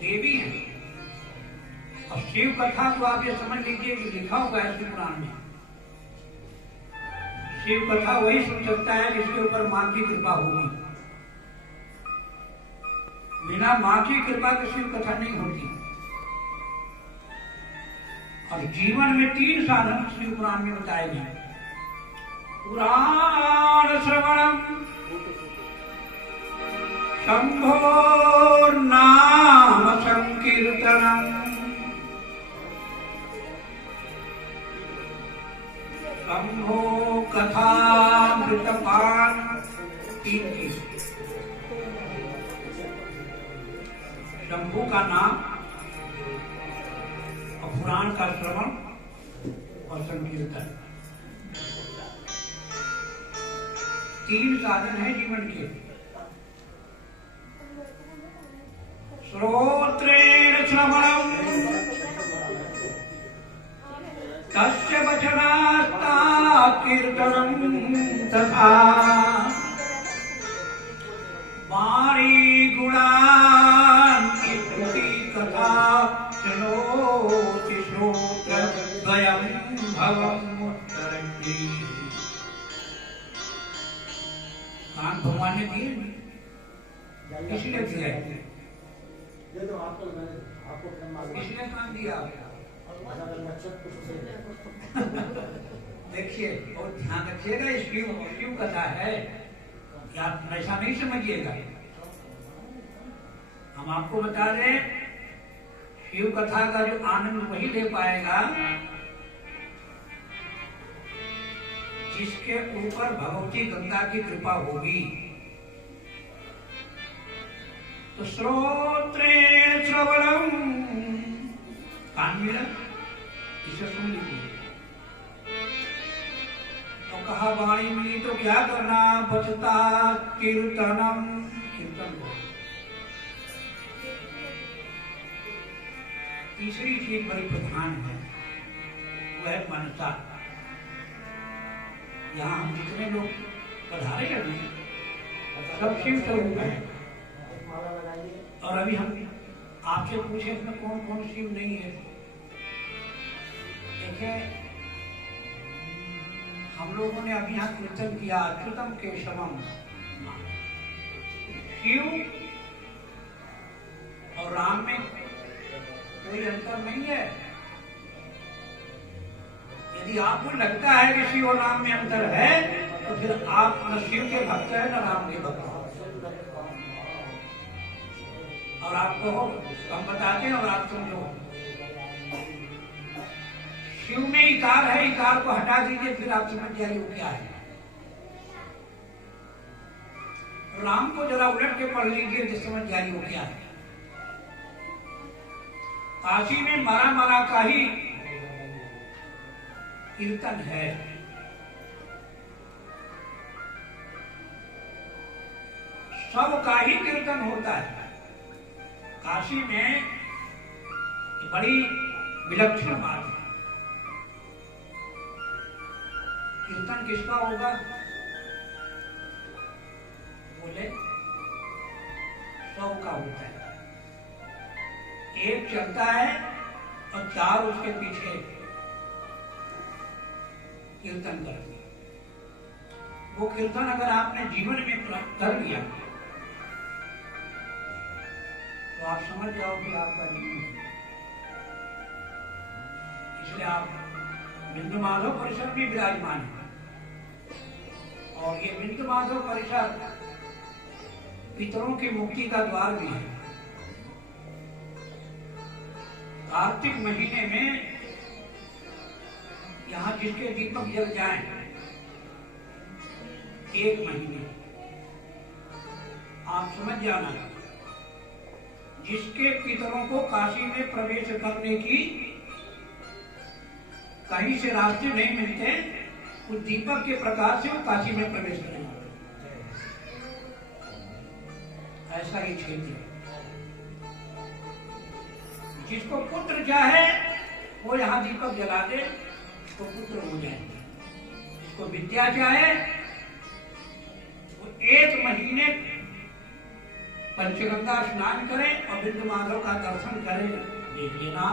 देवी हैं। और शिव कथा तो आप ये समझ लीजिए कि लिखा हुआ है शिव पुराण में। शिव कथा वही सुन सकता है जिसके ऊपर मां की कृपा होगी। बिना मां की कृपा की शिव कथा नहीं होती। और जीवन में 3 साधन शिव पुराण में बताए गए। पुराण श्रवणम, शंभो नाम संकीर्तनम, शंभो कथामृतपान। 3 चीज। शंभु का नाम और पुराण का श्रवण और संकीर्तन, 3 साधन है जीवन के। श्रोत्रेण श्रवणम, तस्य वचनास्ता कीर्तनम तथा, वाणी गुणान् स्तुति कथा शृणोति श्रोत्रद्वयं भवमुत्तरन्ति। कान भगवान ने दिए, इसलिए दिया है। इसलिए कान दिया। देखिए और ध्यान रखिएगा, शिव कथा है, क्या ऐसा नहीं समझिएगा। हम आपको बता दें, शिव कथा का जो आनंद वही ले पाएगा जिसके ऊपर भगवती गंगा की कृपा होगी। तो श्रोत्रेण श्रवणम, कान मिला, इसे सुन लीजिए। तो कहा वाणी मिली तो क्या करना, बचता कीर्तनम, कीर्तन को। तीसरी चीज बड़ी प्रधान है, वह है मनसा। यहाँ हम जितने लोग पधारे हैं सब शिव स्वरूप है। और अभी हम आपसे पूछे इसमें कौन कौन शिव नहीं है। देखिए हम लोगों ने अभी यहाँ कीर्तन किया, अच्युतम केशवम। शिव और राम में कोई अंतर नहीं है। यदि आपको लगता है कि शिव और राम में अंतर है तो फिर आप न शिव के भक्त है न राम के भक्त। और आपको हम बताते हैं और आप समझो। शिव में इकार है, इकार को हटा दीजिए, फिर आप समझ जाइए वो क्या है। राम को जरा उलट के पढ़ लीजिए तो समझ जाइए वो क्या है। काशी में मारा मारा का ही कीर्तन है। सब का ही कीर्तन होता है। काशी में बड़ी विलक्षण बात है। कीर्तन किसका होगा? बोले सबका होता है। एक चलता है और 4 उसके पीछे कीर्तन करते हैं। वो कीर्तन अगर आपने जीवन में कर लिया तो आप समझ जाओ कि आपका जीवन। इसलिए आप बिंदु माधव परिषद भी विराजमान है। और ये बिंदु माधव परिषद पितरों की मुक्ति का द्वार भी है। कार्तिक महीने में यहाँ जिसके दीपक जल जाएं 1 महीने, आप समझ जाना, जिसके पितरों को काशी में प्रवेश करने की कहीं से रास्ते नहीं मिलते, उस दीपक के प्रकाश से वो काशी में प्रवेश करेंगे। ऐसा ही क्षेत्र है। जिसको पुत्र चाहे वो यहाँ दीपक जला दे तो पुत्र हो जाएंगे। जिसको विद्या चाहे वो 1 महीने पंचगंगा स्नान करें और बिंदु माधव का दर्शन करें। देखिए ना,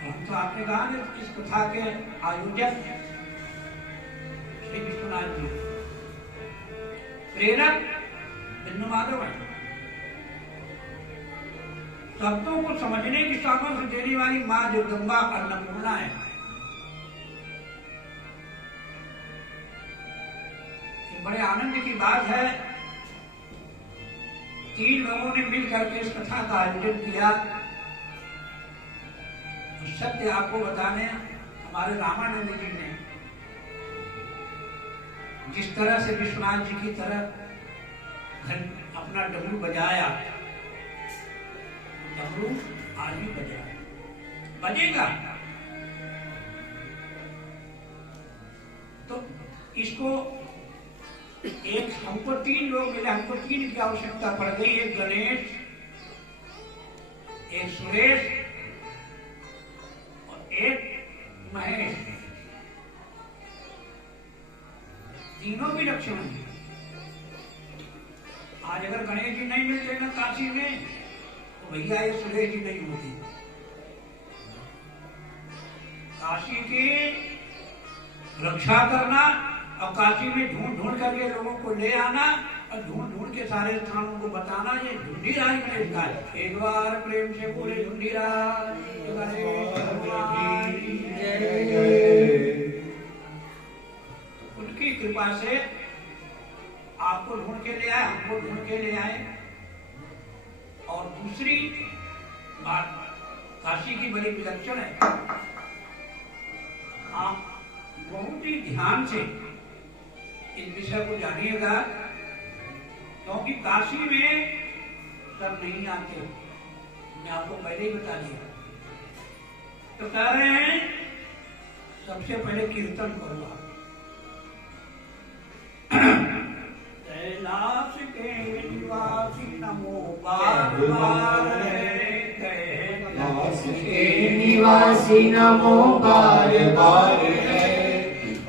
हम तो आपने कहा ना, इस कथा के आयोजक श्री विश्वनाथ जी, प्रेरक बिंदु माधव है। शब्दों को समझने की सामर्थ्य देने वाली मां जगदम्बा अन्नपूर्णा है। ये बड़े आनंद की बात है, 3 लोगों ने मिलकर के इस कथा का आयोजन किया। सत्य आपको बताने, हमारे रामानंद जी ने जिस तरह से विश्वनाथ जी की तरह अपना डमरू बजाया, डमरू आज भी बजेगा। तो इसको हमको 3 लोग मिले, हमको 3 की आवश्यकता पड़ गई। एक गणेश, एक सुरेश और एक महेश। तीनों भी लक्षण हैं। आज अगर गणेश जी नहीं मिलते ना काशी में, तो भैया ये सुरेश जी नहीं होती। काशी की रक्षा करना और काशी में ढूंढ ढूंढ करके लोगों को ले आना और ढूंढ ढूंढ के सारे स्थानों को बताना, ये ढूंढीराज गणेश का है। एक बार प्रेम से बोले ढूंढीराज उनकी कृपा से आपको ढूंढ के ले आए, हमको ढूंढ के ले आए। और दूसरी बात काशी की बड़ी विलक्षण है, आप बहुत ही ध्यान से इस विषय को जानिएगा, क्योंकि काशी में सब नहीं आते। मैं आपको पहले ही बता दिया। तो कह रहे हैं सबसे पहले कीर्तन करूंगा। कैलाश के निवासी नमो बार बार है, कैलाश के निवासी नमो बार बार है,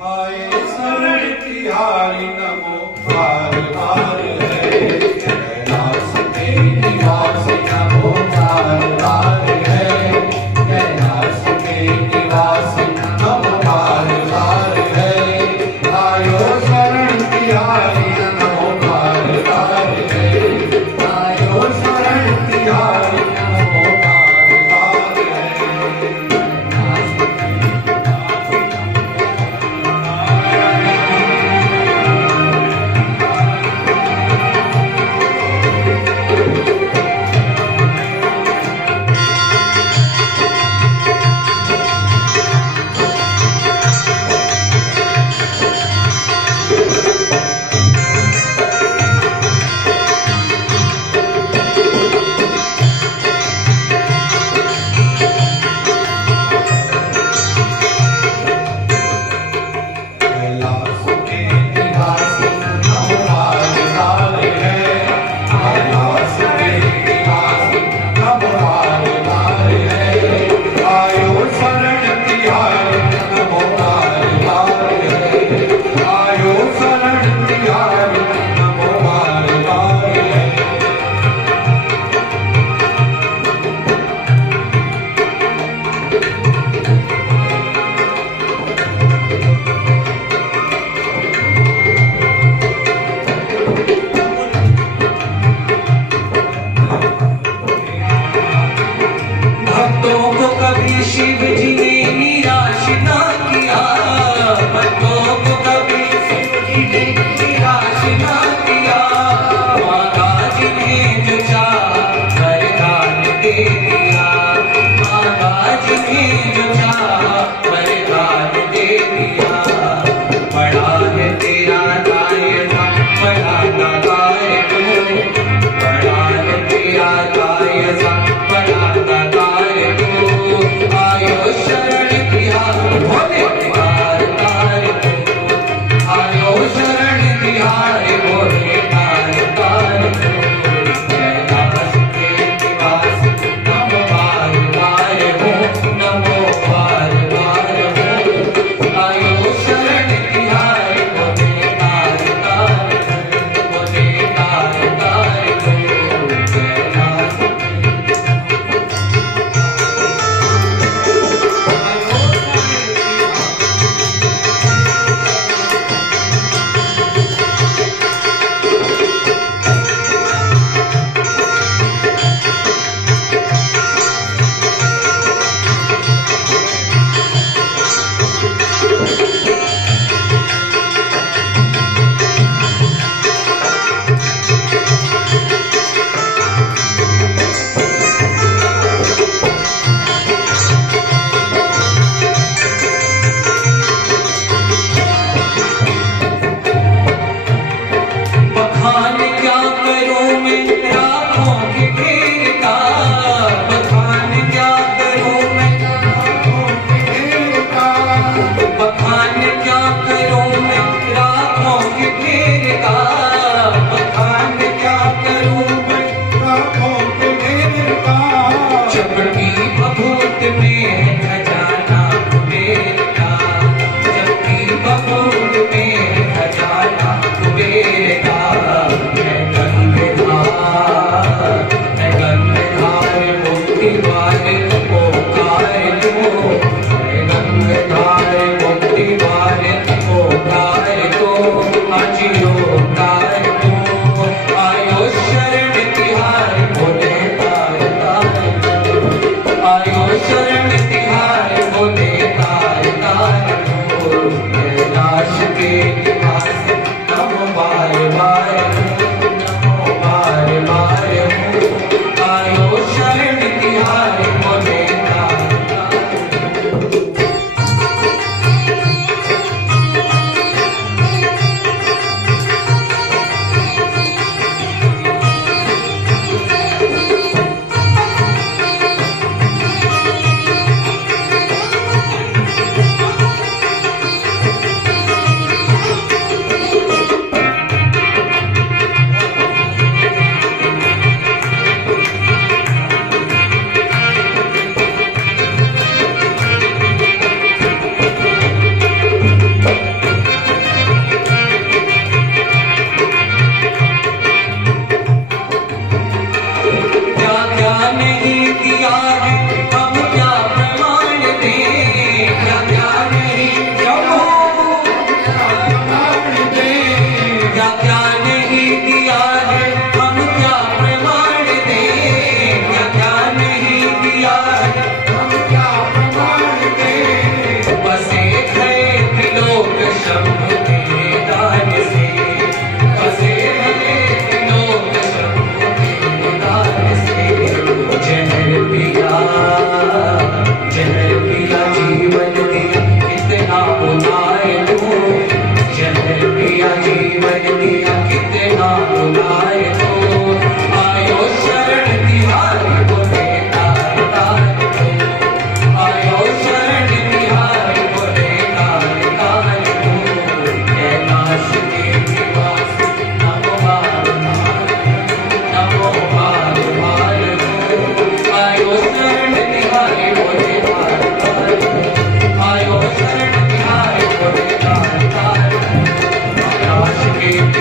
आए शरण तिहारी नमो बार बार है। कैलाश के निवासी नमो बार बार है, कैलाश के निवासी नमो बार बार है, आयो शरण तिहारी नमो बार बार है, आयो शरण तिहारी नमो बार बार है।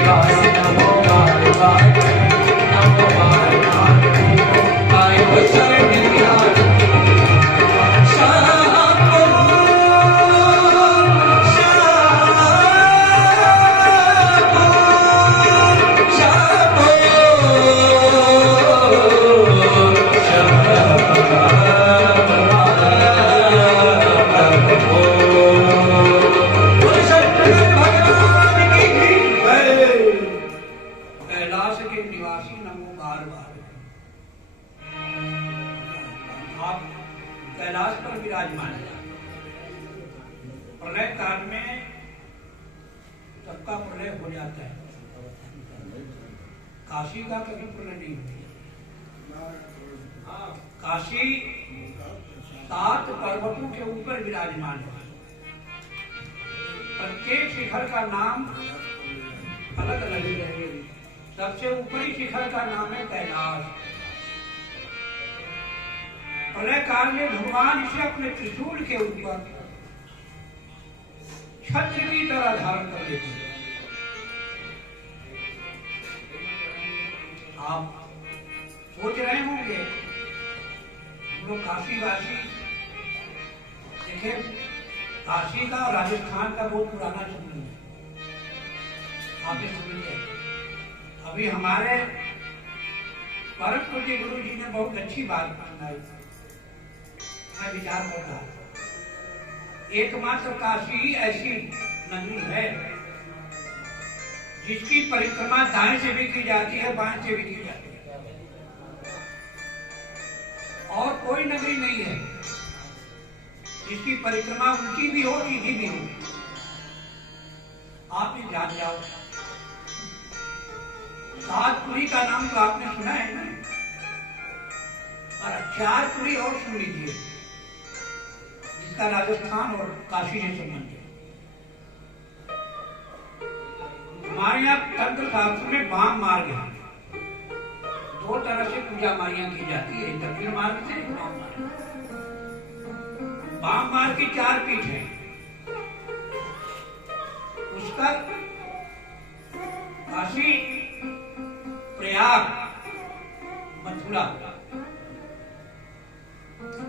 निवासी नमो बार बार नमो बार बार आयो शरण तिहारी कैलाश पर विराजमान है। प्रलय काल में सबका प्रलय हो जाता है। काशी का कभी प्रलय नहीं होता। काशी 7 पर्वतों के ऊपर विराजमान है। प्रत्येक शिखर का नाम अलग अलग है। सबसे ऊपरी शिखर का नाम है कैलाश। प्रलय काल में भगवान इसे अपने त्रिशूल के ऊपर छत्र की तरह धारण कर लेते हैं। आप सोच रहे होंगे हम लोग काशीवासी, देखिए काशी का और राजस्थान का बहुत पुराना संबंध है। आपने समझिए, अभी हमारे परम पूज्य गुरु जी ने बहुत अच्छी बात बताई। मैं विचार कर रहा था, एकमात्र काशी ही ऐसी नगरी है जिसकी परिक्रमा दाएं से भी की जाती है, बाएं से भी की जाती है, और कोई नगरी नहीं है जिसकी परिक्रमा उल्टी भी हो सीधी भी हो। आप ये जान जाओ, सातपुरी का नाम तो आपने सुना है ना, और 4 पुरी और सुन लीजिए जिसका राजस्थान और काशी से संबंध है। हमारे यहाँ तंत्र शास्त्र में वाम मार्ग है। 2 तरह से पूजा मारियां की जाती है, दक्षिण मार्ग से वाम मार्ग। वाम मार्ग की 4 पीठ है। उसका काशी, प्रयाग, मथुरा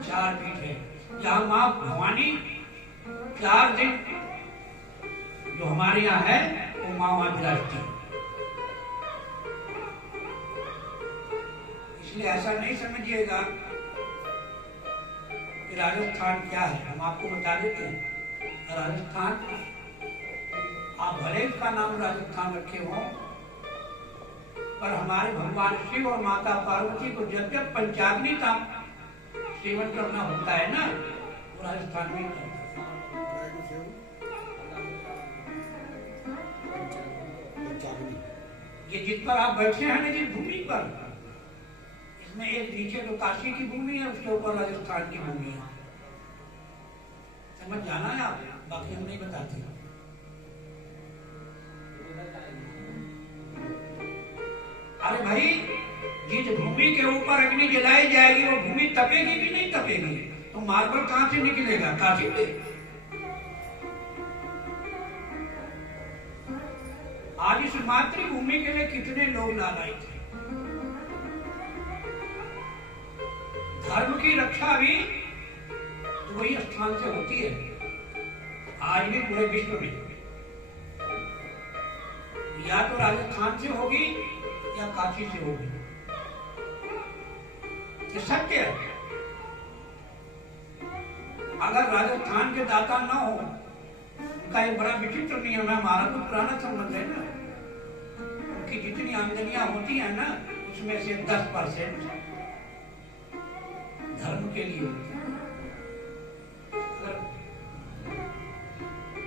4 पीठ है। यहाँ माँ भवानी 4 दिन जो हमारे यहाँ है वो माँ वहां विराजती है। इसलिए ऐसा नहीं समझिएगा कि राजस्थान क्या है। हम आपको बता देते हैं, राजस्थान, आप भले इसका नाम राजस्थान रखे हों, पर हमारे भगवान शिव और माता पार्वती को जब जब पंचाग्नि का सेवन करना होता है ना, वो राजस्थान में करता है। ये जिस पर आप बैठे हैं ना, जिस भूमि पर, इसमें एक नीचे तो काशी की भूमि है, उसके ऊपर राजस्थान की भूमि है। समझ जाना है आप, बाकी हम नहीं बताते। अरे भाई, जिस भूमि के ऊपर अग्नि जलाई जाएगी वो भूमि तपेगी कि नहीं तपेगी? तो मार्बल कहां से निकलेगा? काशी से। आज इस मातृभूमि के लिए कितने लोग लालायित थे। धर्म की रक्षा भी तो वही स्थान से होती है, आज भी पूरे विश्व में। या तो राजस्थान से होगी या काशी से होगी, ये सत्य है। अगर राजस्थान के दाता न हो, उनका एक बड़ा विचित्र नियम है, हमारा तो पुराना संबंध है ना, उनकी जितनी आमदनियां होती है ना, उसमें से 10% धर्म के लिए होती है।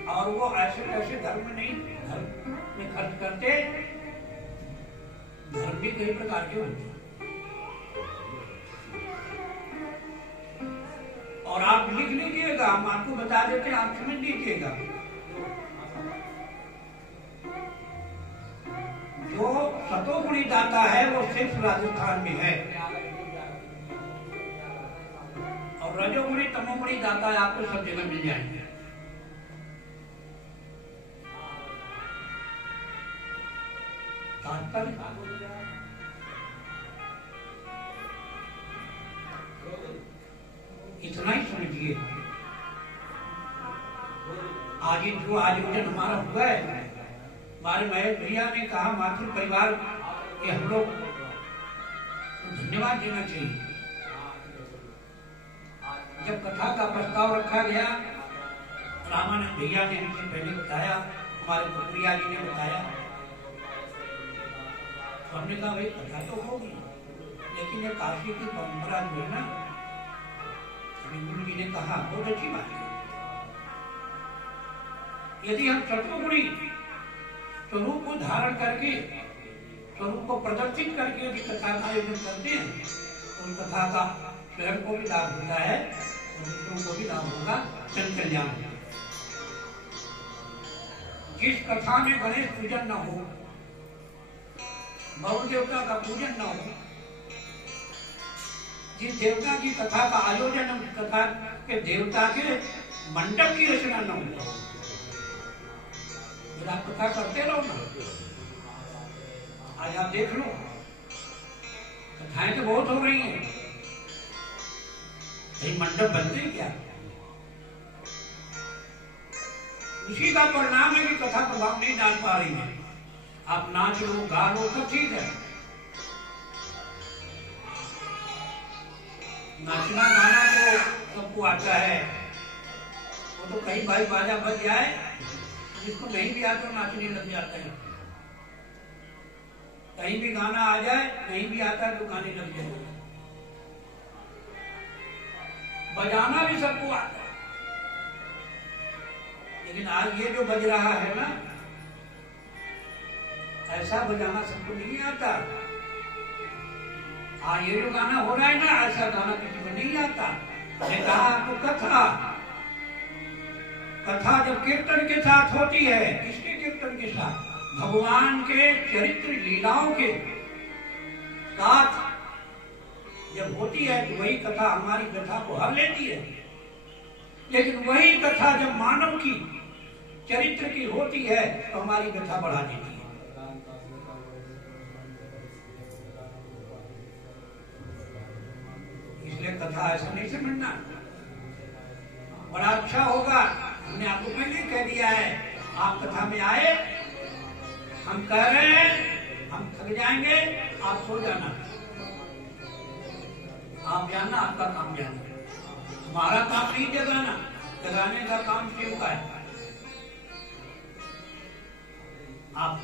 और वो ऐसे ऐसे धर्म नहीं, धर्म में खर्च करते। धर्म भी कई प्रकार के होते हैं, और आप लिख लीजिएगा, हम आपको बता देते हैं, आप समझ लीजिएगा। जो सतोगुणी दाता है वो सिर्फ राजस्थान में है, और रजोगुणी तमोगुणी दाता आपको सब जगह मिल जाएंगे। 1 तात्पर्य इतना ही समझिए। आज जो आयोजन हमारा हुआ है, हमारे महेश भैया ने कहा मातृ परिवार के हम लोग तो धन्यवाद देना चाहिए। जब कथा का प्रस्ताव रखा गया, रामानंद भैया ने हमसे पहले बताया, हमारे प्रिया जी ने बताया, तो हमने कहा भाई कथा तो होगी, लेकिन ये काशी की परंपरा जो है ना, गुरु जी ने कहा बहुत अच्छी बात है, यदि हम सत्वगुणी स्वरूप को धारण करके, स्वरूप को प्रदर्शित करके यदि कथा का आयोजन करते हैं, तो उस कथा का स्वयं को भी लाभ होता है और दूसरों को भी लाभ होगा, जन कल्याण होगा। जिस कथा में गणेश पूजन न हो, बहु देवता का पूजन न हो, जिस देवता की कथा का आयोजन, उस कथा के देवता के मंडप की रचना न हो, आप कथा करते रहो ना। आज आप देख लो, कथाएं तो बहुत हो रही हैं, कहीं मंडप बनते क्या? उसी का परिणाम है कि कथा प्रभाव नहीं डाल पा रही है। आप नाच लो, गा लो, सब ठीक है, नाचना गाना तो सबको आता है, वो तो कहीं भाई बाजा बज जाए, जिसको नहीं भी आता नाचने लग जाता है, कहीं भी गाना आ जाए, नहीं भी आता तो गाने लग जाए, बजाना भी सबको आता है। लेकिन आज ये जो बज रहा है ना, ऐसा बजाना सबको नहीं आता। आज ये जो गाना हो रहा है ना, ऐसा गाना किसी को नहीं आता। मैंने कहा आपको कथा जब कीर्तन के साथ होती है, किसके कीर्तन के साथ? भगवान के चरित्र लीलाओं के साथ जब होती है, तो वही कथा हमारी व्यथा को हर लेती है। लेकिन वही कथा जब मानव की चरित्र की होती है, तो हमारी व्यथा बढ़ा देती है। इसलिए कथा ऐसा नहीं समझना, बड़ा अच्छा होगा। हमने आपको पहले कह दिया है, आप कथा में आए, हम कह रहे हैं, हम थक जाएंगे, आप सो जाना, आप जानना, आपका काम जानना, हमारा काम नहीं जगाना, जगाने का काम शिव का है। आप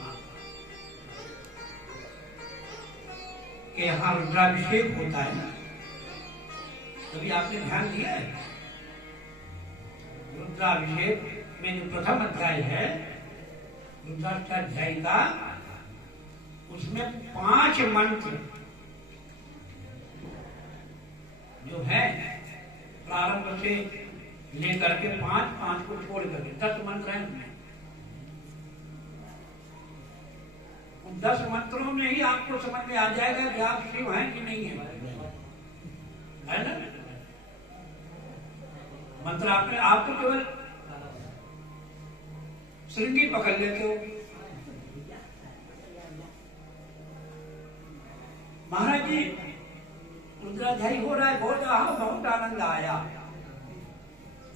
के यहाँ रुद्राभिषेक होता है ना, कभी आपने ध्यान दिया है? रुद्राभिषेक में जो प्रथम अध्याय है, रुद्राष्टाध्याय का, उसमें 5 मंत्र जो है, प्रारंभ से लेकर के 5 को छोड़ करके 10 मंत्र हैं उनमें। उन 10 मंत्रों में ही आपको समझ में आ जाएगा कि आप शिव हैं कि नहीं है ना? मंत्र आप तो केवल श्रृंगी पकड़ लेते हो। महाराज जी, रुद्राध्याय हो रहा है, बहुत आनंद आया।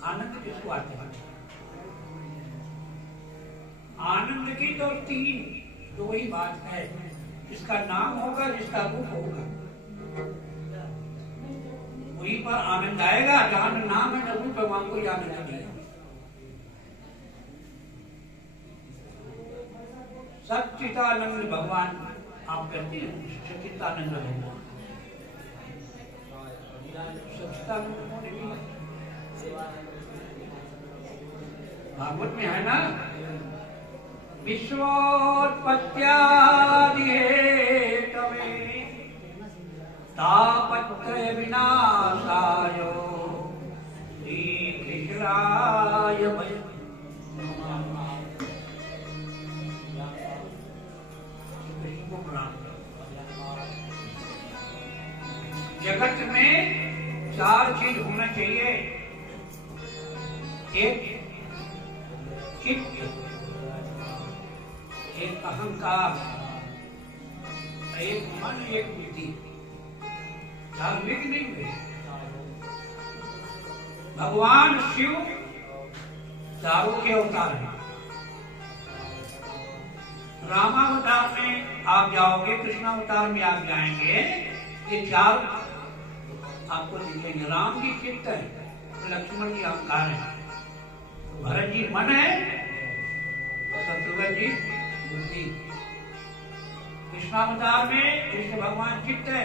आनंद किसको आते हैं? आनंद की तो 3 दो ही बात है, जिसका नाम होगा, जिसका रूप होगा, वहीं पर आनंद आएगा। जहां नाम है न रूप है, वहां कोई आनंद नहीं है। सच्चिदानंद भगवान आप कहते हैं, सच्चिदानंद भगवान, सच्चिदानंद भागवत में है ना, विश्वोत्पत्त्यादि हेतवे तापत्रय विनाशाय श्रीकृष्णाय जगत में 4 चीज होना चाहिए। एक चित्त, एक अहंकार, एक मन एक बुद्धि, धार्मिक नहीं हुए। भगवान शिव चारों के अवतार हैं। रामावतार में आप जाओगे, कृष्णावतार में आप जाएंगे, ये चार आपको दिखेंगे। राम जी चित्त है, लक्ष्मण जी अहंकार है, भरत जी मन है, शत्रुघ्न जी बुद्धि। कृष्णावतार में कृष्ण भगवान चित्त है,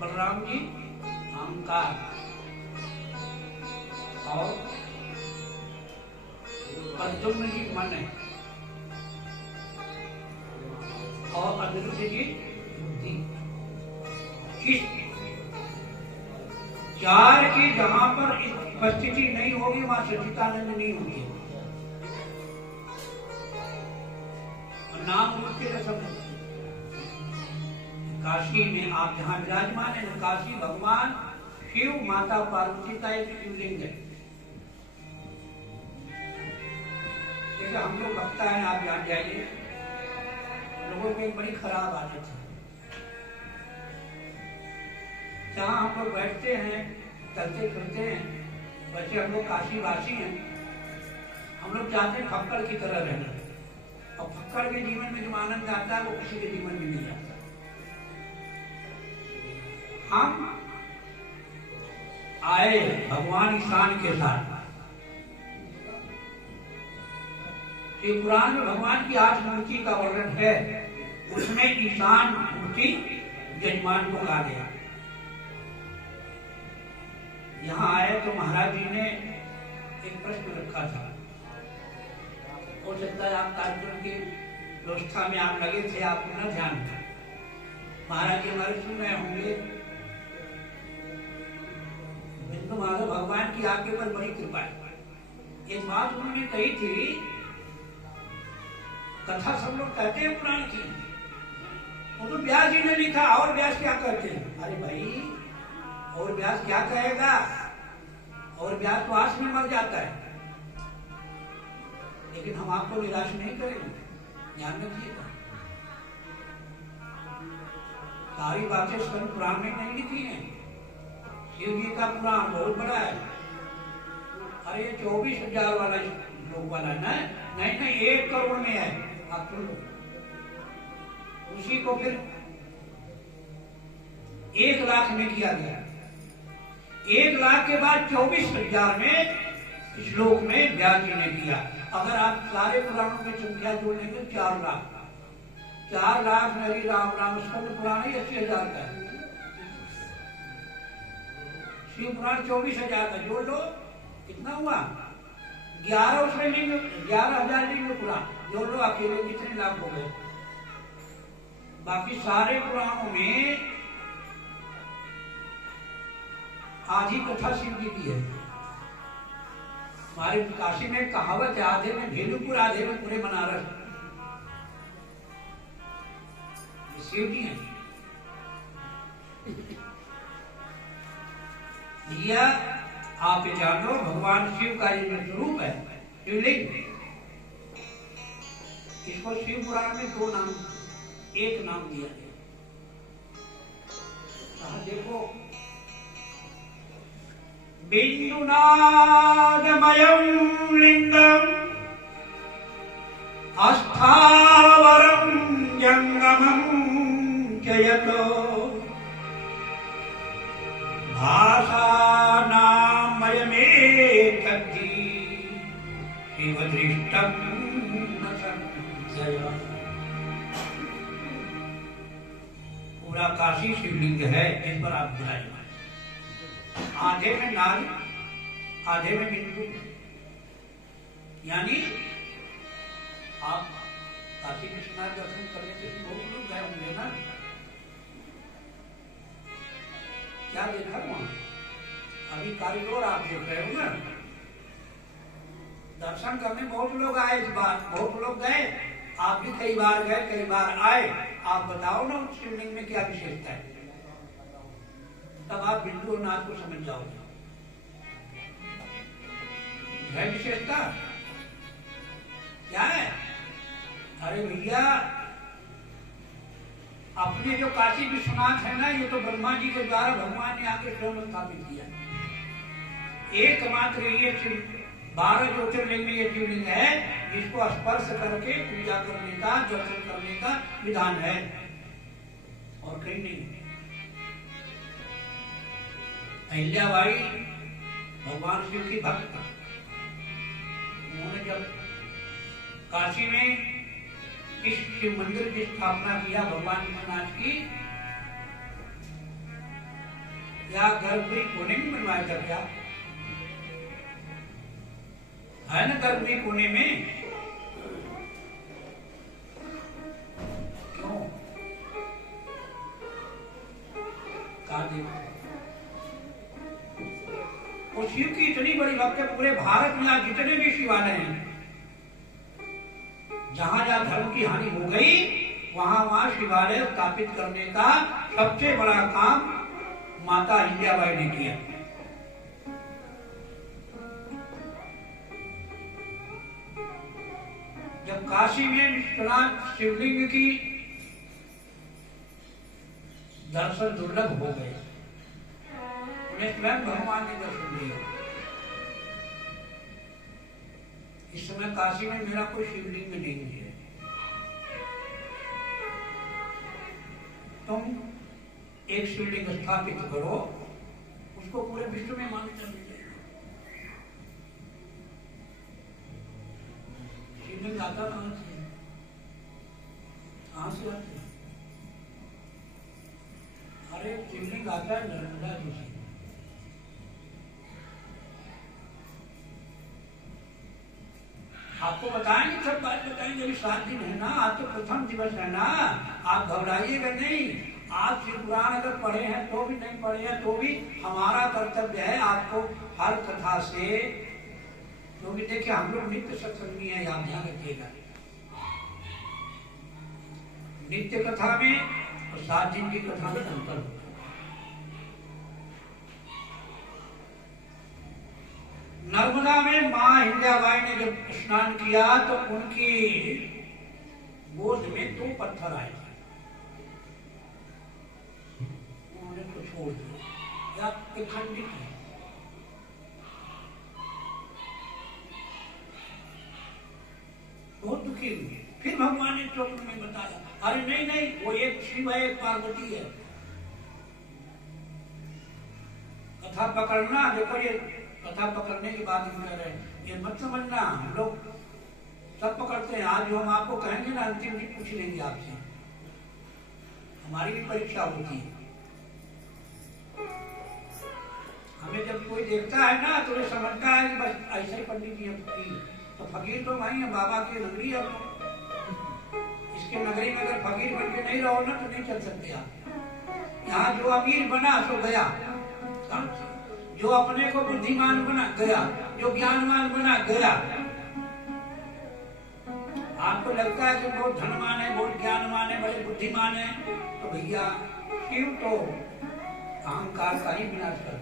बलराम जी अहंकार, और प्रद्युम्न जी मन है, और अनिरुद्ध जी बुद्धि। चार की जहां पर उपस्थिति नहीं होगी वहां सच्चिदानंद नहीं होगी। नाम रूप के रसम काशी में आप जहां विराजमान है, काशी भगवान शिव माता पार्वती का एक शिवलिंग है। जैसे हम लोग भक्ता है, आप जान जाइए, लोगों की एक बड़ी खराब आदत है, जहाँ हम लोग बैठते हैं, चलते फिरते हैं, वैसे हम लोग काशीवासी हैं, हम लोग चाहते हैं फक्कड़ की तरह रहना, और फक्कड़ के जीवन में जो आनंद आता है वो किसी के जीवन में नहीं आता। हम आए भगवान ईशान के साथ। शिव पुराण में भगवान की 8 मूर्ति का वर्णन है, उसमें ईशान मूर्ति यजमान को गा गया। यहाँ आए तो महाराज जी ने एक प्रश्न रखा था, हो सकता है आप कार्यक्रम की व्यवस्था में आप लगे थे, आपको न ध्यान था। महाराज जी हमारे सुन रहे होंगे। बिंदु माधव भगवान की आपके ऊपर बड़ी कृपा है। एक बात उन्होंने कही थी, कथा सब लोग कहते हैं पुराण की, वो तो व्यास जी ने लिखा, और व्यास क्या कहते हैं? अरे भाई, और व्यास क्या कहेगा? और व्यास तो आस में मर जाता है। लेकिन हम आपको निराश नहीं करेंगे, ध्यान रखिएगा। सारी बातें स्वयं पुराण में नहीं लिखी हैं। शिव जी का पुराण बहुत बड़ा है। अरे 24,000 वाला लोग वाला ना, नहीं 1 करोड़ में है। आप सुन लो, उसी को फिर 1 लाख में किया गया। 1 लाख के बाद 24,000 में श्लोक में व्यास जी ने किया। अगर आप सारे पुराणों की संख्या जोड़ लेंगे 4 लाख। 4 लाख में हरि राम राम स्कंद पुराण ही 80,000 का है। शिव पुराण 24,000 का, जोड़ लो कितना हुआ? 11 उसमें लिंग, 11,000 लिंग पुराण जोड़ लो, अकेले कितने लाख हो गए? बाकी सारे पुराणों में आधी कथा शिव जी की है। हमारे काशी में कहावत है, आधे में भेलुपुर, आधे में पूरे बनारस। शिव जी हैं। दिया आप जानो, भगवान शिव का ये स्वरूप है, शिवलिंग। इसको शिव पुराण में 2 नाम, 1 नाम दिया गया। देखो, बिंदुनादमयं लिंगम अस्थावरं जंगमं जयतो भाषानामयमेतद्धि शिवदृष्टं न संशयः। पूरा काशी शिवलिंग है, इस पर आप विराजमान। आधे में नाग, आधे में बिंदु, यानी आप काशी विश्वनाथ दर्शन करने से बहुत लोग गए होंगे ना। क्या देखा वहां? अभी कॉरिडोर आप देख रहे हो ना। दर्शन करने बहुत लोग आए इस बार, बहुत लोग गए। आप भी कई बार गए, कई बार आए। आप बताओ ना उस शिवलिंग में क्या विशेषता है, तब आप बिंदु और नाथ को समझ जाओगे। है विशेषता क्या है? अरे भैया, अपने अपने जो काशी विश्वनाथ है ना, ये तो ब्रह्मा जी के द्वारा भगवान ने आके स्वयं स्थापित किया। एकमात्र ये 12 ज्योतिर्लिंग में ये शिवलिंग है जिसको स्पर्श करके पूजा करने का, दर्शन करने का विधान है, और कहीं नहीं। अहिल्याबाई भगवान शिव की भक्त, उन्होंने जब काशी में इस शिव मंदिर की स्थापना किया भगवान विश्वनाथ की, या गर्भगृह कोने में बनवाया था क्या? है ना गर्भगृह कोने में, क्यों? कहा देखो, वो शिव की इतनी बड़ी भक्त है, पूरे भारत में आज जितने भी शिवालय हैं, जहां जहां धर्म की हानि हो गई वहां वहां शिवालय स्थापित करने का सबसे बड़ा काम माता अहिल्याबाई ने किया। जब काशी में विश्वनाथ शिवलिंग की दर्शन दुर्लभ हो गए, उन्हें स्वयं भगवान ने दर्शन दिया। इस समय काशी में मेरा कोई शिवलिंग नहीं है, तुम एक शिवलिंग स्थापित करो, उसको पूरे विश्व में मान्यता मिल जाएगी। शिवलिंग आता कहां से? कहां से आते? अरे शिवलिंग आता है नर्मदा जी से। आपको बताएंगे, सब बात बताएंगे। अभी 7 दिन है ना, आज तो प्रथम दिवस है ना, आप घबराइएगा नहीं। आप शिव पुराण अगर पढ़े हैं तो भी, नहीं पढ़े हैं तो भी, हमारा कर्तव्य है आपको हर कथा से, क्योंकि देखिए हम लोग नित्य सत्संगी हैं, आप ध्यान रखिएगा। नित्य कथा में और 7 दिन की कथा में अंतर होता है। नर्मदा में मां अहिल्याबाई ने जब स्नान किया तो उनकी गोद में 2 पत्थर आए थे, उन्होंने तो छोड़ दिया, या खंडित है। बहुत दुखी हुए। फिर भगवान ने स्वप्न में बताया, अरे नहीं नहीं, वो एक शिव है, एक पार्वती है। कथा पकड़ना, देखो ये कथा पकड़ने की बात हम कह रहे हैं, ये मत समझना हम लोग सब पकड़ते हैं। आज जो हम आपको कहेंगे ना, अंतिम दिन पूछ लेंगे आपसे, हमारी भी परीक्षा होती है। हमें जब कोई देखता है ना तो ये समझता है कि बस ऐसे ही पंडित जी फकीर, तो फकीर तो भाई है, बाबा की नगरी है। इसके नगरी में अगर फकीर बन के नहीं रहो ना तो नहीं चल सकते आप। यहाँ जो अमीर बना सो गया, जो अपने को बुद्धिमान बना गया, जो ज्ञानवान बना गया। आपको लगता है कि बहुत धनवान है, बहुत ज्ञानवान है, बड़े बुद्धिमान है, तो भैया शिव तो अहंकार का ही विनाश करता है।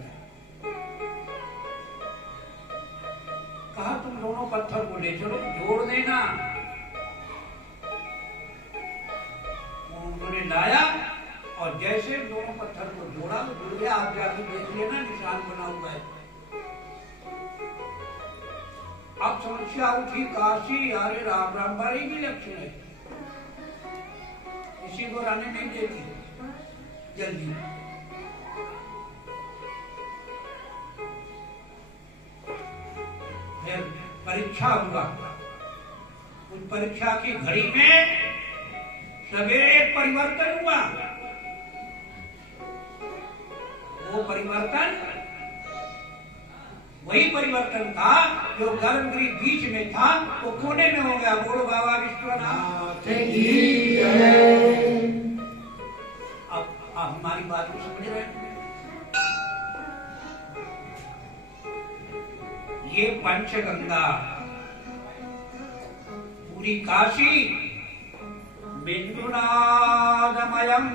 कहा तुम दोनों पत्थर को ले चलो, जोड़ देना। उन्होंने लाया और जैसे दोनों पत्थर को जोड़ा तो जुड़ गया। आप जाके देख लेना, निशान बना हुआ है। अब समस्या उठी काशी, अरे राम राम, बड़ी भी लक्षण है, किसी को रहने नहीं देती जल्दी। फिर परीक्षा हुआ, उस परीक्षा की घड़ी में सवेरे एक परिवर्तन हुआ। वो परिवर्तन वही परिवर्तन था जो गर्भगृह बीच में था, वो कोने में हो गया। बोलो बाबा विश्वनाथ की जय। अब हमारी बात को समझ रहे हैं। ये पंचगंगा, पूरी काशी बिंदुनादमयम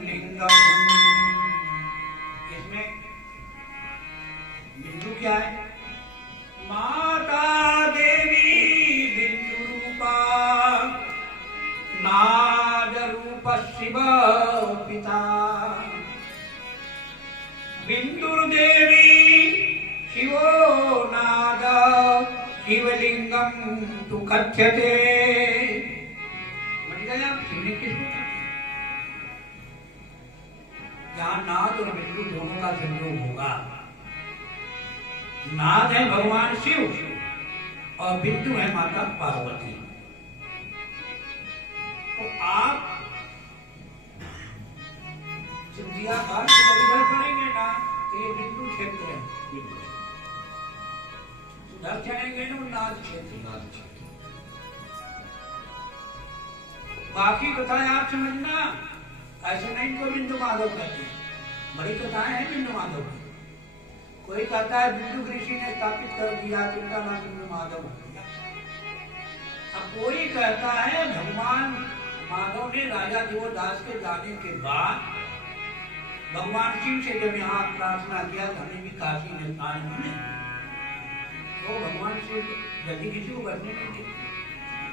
लिंगम। इसमें बिंदु क्या है? माता देवी बिंदु रूपा, नाद रूप शिव तु कथ्यते। समझ गए आप शिवलिंग किसको कहते हैं? जहां नाद और बिंदु दोनों का संयोग होगा। नाद है भगवान शिव और बिंदु है माता पार्वती। तो आप सिद्धिया बात करेंगे ना तो ये बिंदु क्षेत्र है, सुधर चलेंगे ना नाद क्षेत्र। बाकी कथाएं आप समझना, ऐसे नहीं इनको बिंदु माधव कहते हैं। बड़ी कथाएं हैं बिंदु माधव की। कोई कहता है बिंदु ऋषि ने स्थापित कर दिया तो उनका नाम बिंदु माधव हो गया। अब कोई कहता है भगवान माधव ने राजा देवदास के जाने के बाद भगवान शिव से जब यहाँ प्रार्थना किया हमें भी काशी में स्थान मिले, तो भगवान शिव जल्दी किसी को बैठने नहीं देते।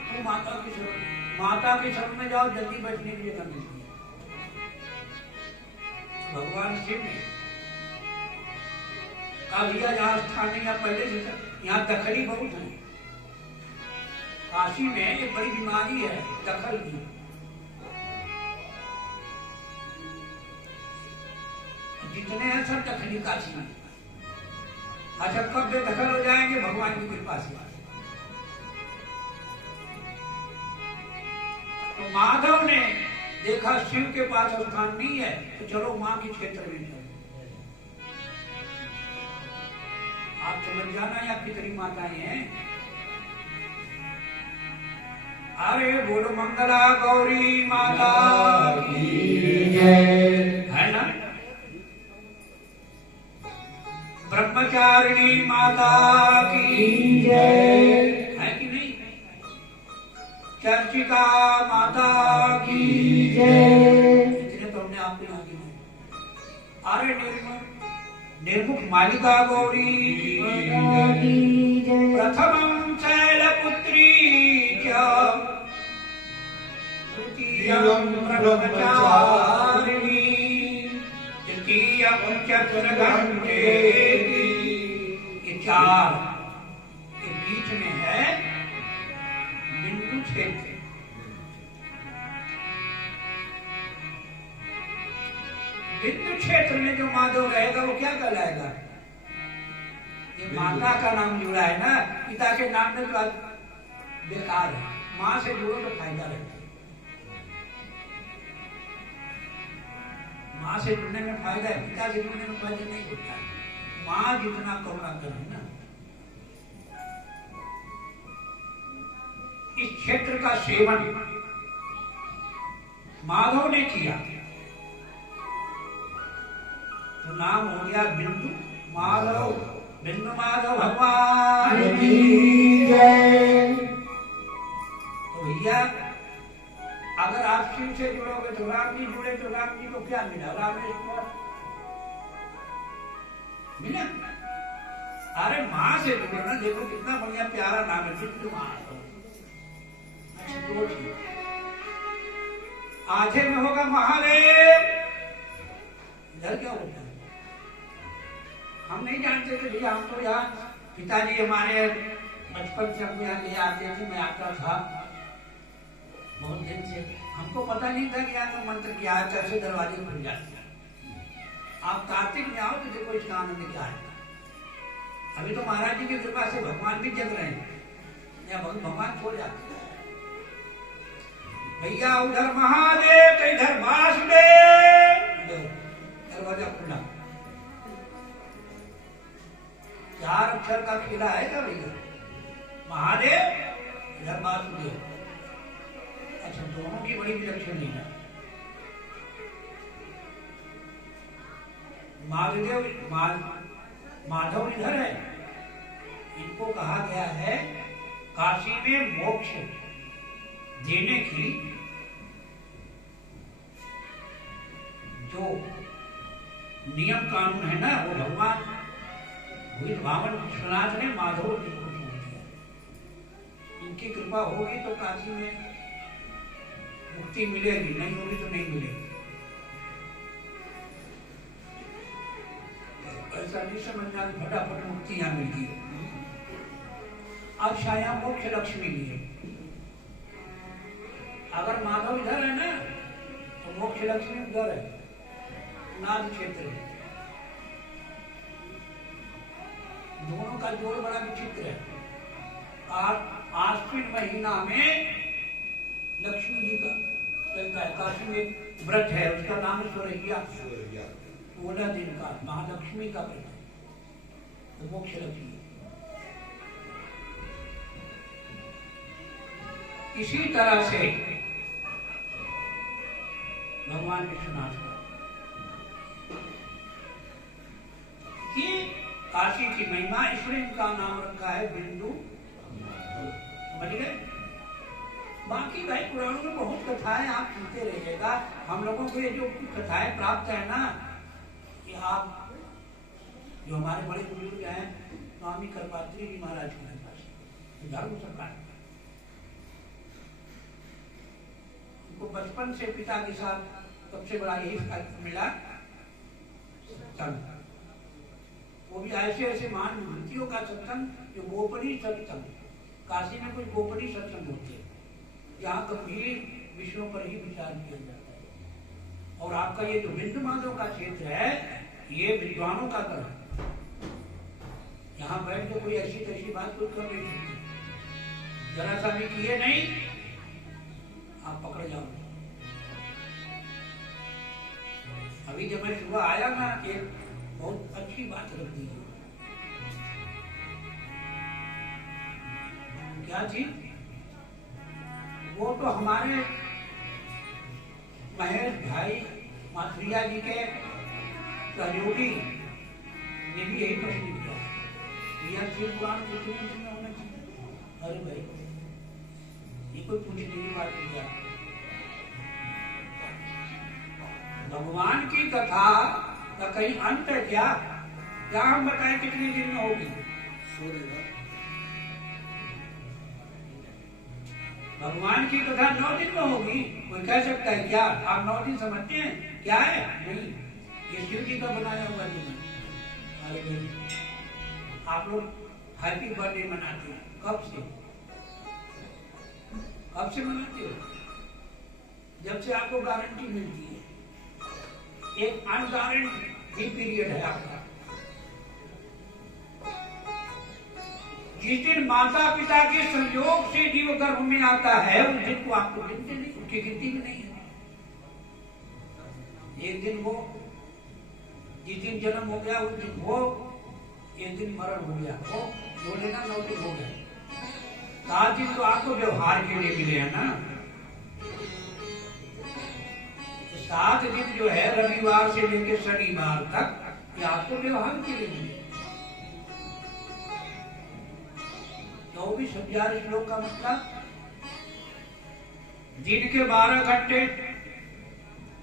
तो माता के शरण में जाओ, जल्दी बैठने के लिए करनी चाहिए। भगवान शिव ने कहा भैया यहाँ स्थान नहीं, यहाँ पहले से यहाँ दखली बहुत है। काशी में ये बड़ी बीमारी है दखल की। जितने हैं सब दखली काशी में। अच्छा कब बेदखल हो जाएंगे? भगवान की कृपा से। तो माधव ने देखा शिव के पास स्थान नहीं है, तो चलो मां के क्षेत्र में चलो। आप समझ जाना या कितनी माताएं हैं। अरे बोलो मंगला गौरी माता की जय, है ना? ब्रह्मचारिणी माता की जय, है कि नहीं? चर्चिका माता की जय। इतने तो हमने आपको यहाँ की। अरे निर्मुख मालिका गौरी माता की जय। प्रथमं शैलपुत्री च द्वितीयं ब्रह्मचारिणी तृतीयं चतुर्गंधेति। ये चार के बीच में है बिंदु क्षेत्र। बिंदु क्षेत्र में जो माधव रहेगा वो क्या कहलाएगा? ये माता का नाम जुड़ा है ना, पिता के नाम में तो बेकार है। माँ से जुड़ो तो फायदा रहता है। माँ से जुड़ने में फायदा है, पिता से जुड़ने में फायदा नहीं होता। माँ जितना करुणा करे ना। इस क्षेत्र का सेवन माधव ने किया तो नाम हो गया बिंदु माधव। बिंदु माधव भगवान की जय। तो भैया अगर आप शिव से जुड़ोगे तो राम जी जुड़े, तो राम जी को क्या मिला? रामेश्वर मिला। अरे माँ से जुड़ो ना, देखो कितना बढ़िया प्यारा नाम है बिंदु माधव। आधे में होगा महादेव। इधर क्या होता है हम नहीं जानते थे भैया। हम तो यहाँ पिताजी हमारे बचपन से हमको यहाँ ले आते थे, मैं आता था बहुत दिन से। हमको पता नहीं था कि यहाँ मंत्र किया है, कैसे दरवाजे खुल जाते हैं। आप कार्तिक में आओ तो देखो इसका आनंद क्या है। अभी तो महाराज जी की कृपा से भगवान भी जग रहे हैं या भगवान छोड़ जाते हैं। भैया उधर महादेव तो इधर वासुदेव। दरवाजा खुला। 4 अक्षर का किला है क्या भैया? महादेव इधर वासुदेव। अच्छा दोनों की बड़ी विलक्षण लीला। माधव इधर है। इनको कहा गया है काशी में मोक्ष देने की जो नियम कानून है ना, वो भगवान भावन विश्वनाथ ने माधव जी को छोड़ दिया। इनकी कृपा होगी तो काशी में मुक्ति मिलेगी, नहीं होगी तो नहीं मिलेगी। ऐसा नहीं समझना फटाफट मुक्ति यहाँ मिलती है। अब छाया मोक्ष लक्ष्मी की है। अगर माधव इधर है ना तो मोक्ष लक्ष्मी उधर है, नाद क्षेत्र में। दोनों का जोड़ बड़ा विचित्र है। आश्विन महीना में लक्ष्मी जी का चलता है। काशी में एक व्रत है, उसका नाम है सोरैया। 16 दिन का महालक्ष्मी का व्रत है, तो मोक्ष लक्ष्मी। इसी तरह से भगवान विश्वनाथ की काशी की महिमा, इसलिए इनका नाम रखा है बिंदु। समझ गए? बाकी भाई पुराणों में बहुत कथाएं आप सुनते रहिएगा। हम लोगों को ये जो कथाएं प्राप्त है ना, कि आप जो हमारे बड़े बुजुर्ग हैं स्वामी कर्पात्री जी महाराज के पास धर्म सरकार, उनको बचपन से पिता के साथ सबसे बड़ा यही मिला सत्संग। वो भी ऐसे ऐसे महान विभूतियों का सत्संग जो गोपनीय सत्संग। काशी में कुछ गोपनीय सत्संग होते हैं, यहाँ गंभीर विषयों पर ही विचार किया जाता है। और आपका ये जो बिंदु माधव का क्षेत्र है, ये विद्वानों का घर है। यहाँ बैठ के कोई ऐसी तैसी बात कुछ कर नहीं सकती। जरा सा भी किए नहीं आप पकड़ जाओ। अभी जब मैं सुबह आया ना, एक बहुत अच्छी बात रख दी। क्या थी वो? तो हमारे महेश भाई माथुरिया जी के सहयोगी ने भी यही प्रश्न किया, यह शिव पुराण कितने दिन में होना चाहिए? अरे भाई ये कोई पूछने की बात नहीं है। भगवान की कथा का कहीं अंत है क्या? क्या हम बताएं कितने दिन में होगी? भगवान की कथा 9 दिन में होगी। कोई कह सकता है क्या आप 9 दिन समझते हैं क्या है? नहीं, ये शिव जी का बनाया हुआ दिन है। अरे भाई आप लोग हैप्पी बर्थडे मनाते हैं, कब से? कब से मनाते हो? जब से आपको गारंटी मिलती है। एक अनगारंटी पीरियड है आपका। जिस दिन माता पिता के संयोग से जीव गर्भ में आता है, उस दिन को आपको गिनते नहीं, उसकी गिनती भी नहीं है। एक दिन वो, जिस दिन जन्म हो गया उस दिन वो, एक दिन मरण हो गया वो, जो लेना 9 दिन हो गया। 7 दिन तो आपको व्यवहार के लिए मिले हैं ना। 7 दिन जो है रविवार से लेकर शनिवार तक, ये आपको व्यवहार के लिए मिले। 24,000 श्लोक का मतलब दिन के 12 घंटे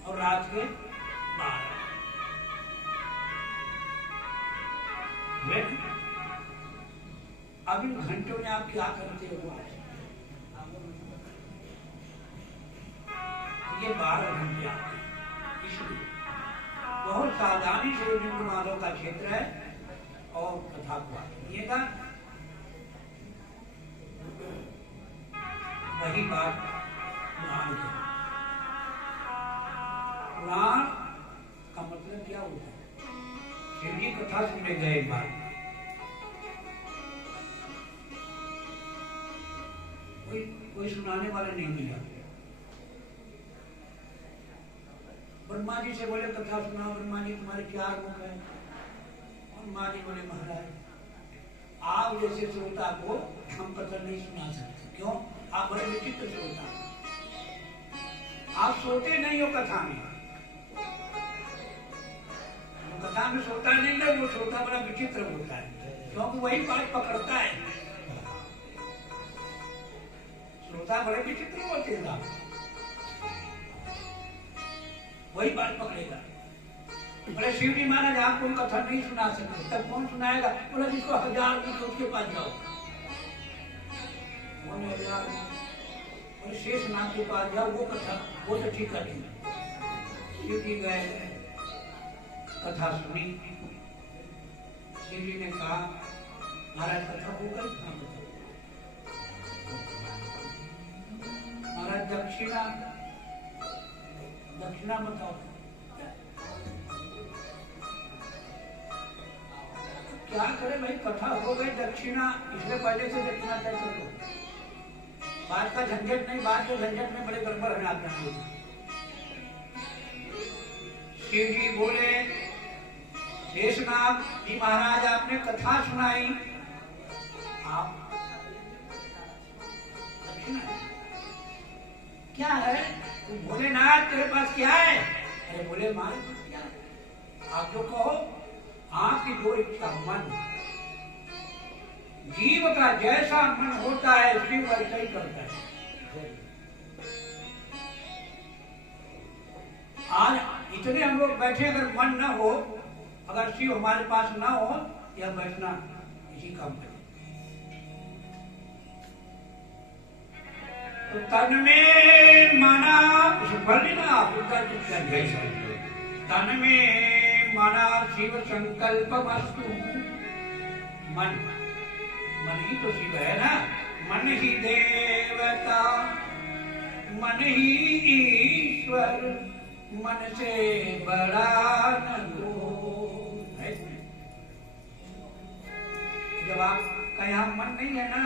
और रात के 12। अब इन घंटों में आप क्या करते हो? ये 12 घंटे आपके, इसलिए बहुत सावधानी से बिंदु माधव का क्षेत्र है। और कथा को सुनिएगा। वही बात पुराण है। पुराण का मतलब क्या होता है? शिव जी कथा सुनने गए एक बार, कोई सुनाने वाला नहीं मिला। ब्रह्मा जी से बोले कथा सुनाओ। ब्रह्मा जी तुम्हारे 4 मुख है। ब्रह्मा जी बोले महाराज आप जैसे श्रोता को हम कथा नहीं सुना सकते। क्यों? आप बड़े विचित्र श्रोता, आप सोते नहीं हो कथा में। कथा में सोता नहीं है, वो श्रोता बड़ा विचित्र होता है, क्योंकि वही बात पकड़ता है। श्रोता बड़े विचित्र होते हैं, वही बात पकड़ेगा। बोले शिव जी महाराज आपको कथा नहीं सुना सकते। तब कौन सुनाएगा? बोला जिसको 1000 की उसके पास जाओ। बोले शेष नाथ के पास जाओ, वो कथा वो तो ठीक करेंगे। शिव जी गए, कथा सुनी। शिव जी ने कहा महाराज कथा हो गई? महाराज दक्षिणा, दक्षिणा बताओ क्या करे भाई, कथा हो गई दक्षिणा, इसलिए पहले से दक्षिणा तय करो। बात का झंझट नहीं, बात के झंझट में बड़े गड़बड़ है आते हैं। शिव जी बोले शेषनाग जी महाराज आपने कथा सुनाई, आप दक्षिणा क्या है? भोलेनाथ तेरे पास क्या है? अरे बोले हमारे पास क्या है, आप जो कहो। आपकी जो इच्छा, मन, जीव का जैसा मन होता है शिव वैसा ही करता है। आज इतने हम लोग बैठे, अगर मन न हो, अगर शिव हमारे पास ना हो, या बैठना इसी काम करें। तो तन में माना फल ना तन में माना शिव संकल्प वस्तु। मन, मन ही तो शिव है ना। मन ही देवता, मन ही ईश्वर, मन से बड़ा न कोई है। जब आप कहें हम मन नहीं है ना,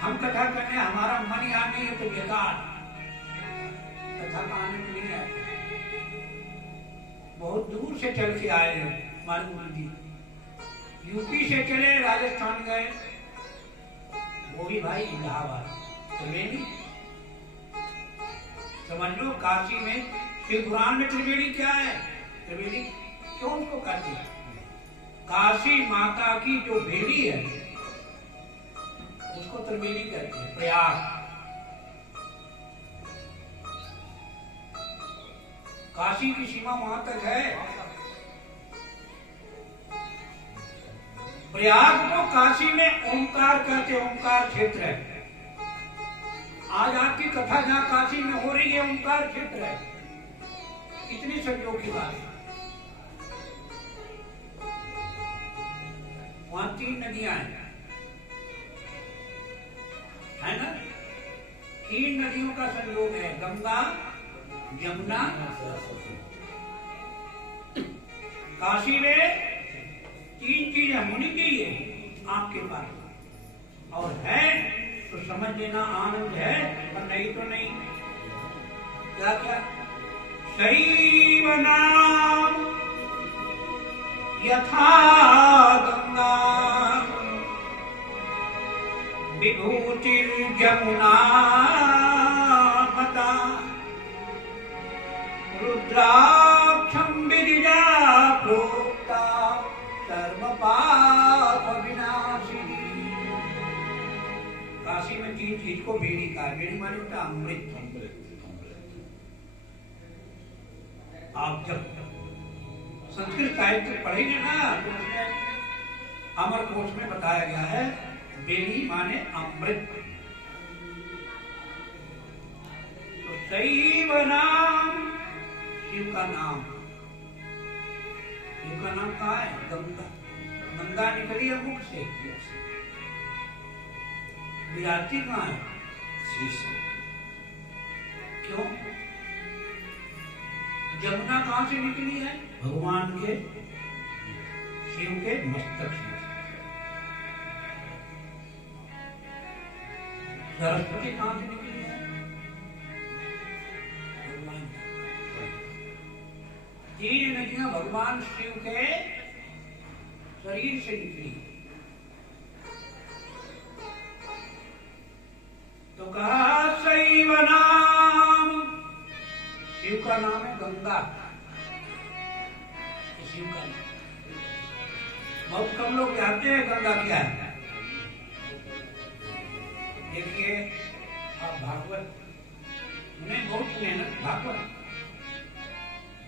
हम कथा करने हमारा मन यहाँ नहीं है तो बेकार, कथा का आनंद नहीं है। बहुत दूर से चल के आए हैं हमारे गुरु जी, यूपी से चले राजस्थान गए, वो भी भाई इलाहाबाद त्रिवेणी। समझ लो काशी में शिव पुराण में त्रिवेणी क्या है? त्रिवेणी क्यों उसको कहते हैं? काशी माता की जो बेड़ी है उसको त्रिवेणी कहते हैं, प्रयाग। काशी की सीमा वहां तक है। प्रयाग को काशी में ओंकार कहते, ओंकार क्षेत्र है। आज आपकी कथा जहां काशी में हो रही है ओंकार क्षेत्र है। कितनी संयोग की बात है। वहां 3 नदियां हैं, है ना? 3 नदियों का संयोग है, गंगा, यमुना, काशी में 3 चीजें होनी चाहिए आपके पास, और है तो समझ लेना आनंद है, और नहीं तो नहीं। क्या क्या? शैव नाम यथा गंगा विभूतिर्यमुना मता रुद्राक्षं विदिजा प्रोक्ता सर्वपाप विनाशिनी। काशी में 3 चीज को बेड़ी का, बेड़ी माने होता अमृत। आप जब संस्कृत साहित्य पढ़ेंगे ना तो उसमें अमरकोश में बताया गया है बेड़ी माने अमृत। तो शैव नाम, शिव का नाम। शिव का नाम कहाँ है? गंगा। गंगा निकली है मुख से, विराजती कहाँ है? क्यों? यमुना कहाँ से निकली है? भगवान के, शिव के मस्तक से। सरस्वती कहाँ से निकली है? भगवान। 3 नदियां भगवान शिव के शरीर से निकली। तो कहा शैव नाम, शिव का नाम है गंगा। शिव का नाम बहुत कम लोग जानते हैं गंगा क्या है। देखिए आप भागवत नहीं बहुत सुने ना,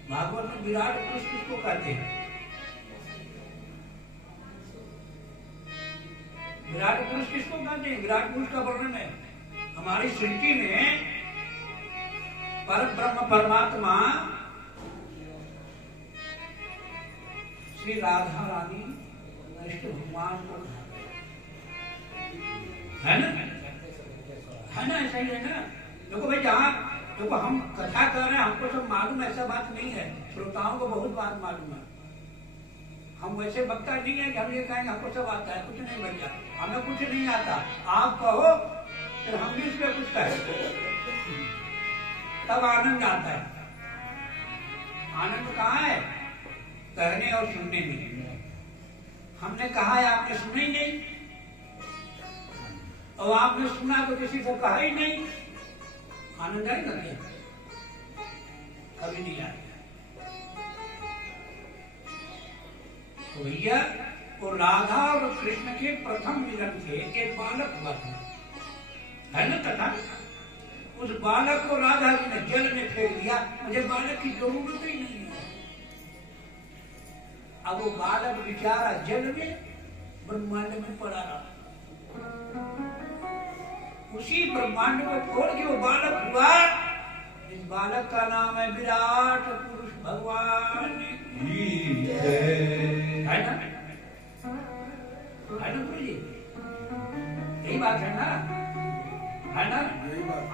भागवत में विराट पुरुष किसको कहते हैं? विराट पुरुष किसको कहते हैं? विराट पुरुष का वर्णन है हमारी सृष्टि में। पर ब्रह्म परमात्मा श्री राधा रानी कृष्ण भगवान को है ना, है ना, ऐसा ही है ना। देखो भाई, जहाँ देखो हम कथा कर रहे हैं, हमको सब मालूम है, ऐसा बात नहीं है, श्रोताओं को बहुत बात मालूम है। हम वैसे वक्ता नहीं है कि हम ये कहेंगे हमको सब आता है, कुछ नहीं भैया, हमें कुछ नहीं आता। आप कहो फिर हम भी इसमें कुछ कहें, तब आनंद आता है। आनंद कहाँ है? कहने और सुनने में। हमने कहा है, आपने सुना ही नहीं, और आपने सुना तो किसी को कहा ही नहीं, आनंद आएगा क्या? कभी नहीं आएगा। तो भैया, वो राधा और कृष्ण के प्रथम मिलन थे, एक बालक हुआ था, है ना कथा। उस बालक को राधा जी ने जल में फेंक दिया, मुझे बालक की जरूरत ही नहीं है। अब वो बालक बेचारा जल में ब्रह्मांड में पड़ा रहा। उसी ब्रह्मांड को छोड़ के वो बालक हुआ। इस बालक का नाम है विराट पुरुष भगवान। है ना, है ना गुरु जी? यही बात है ना, है ना?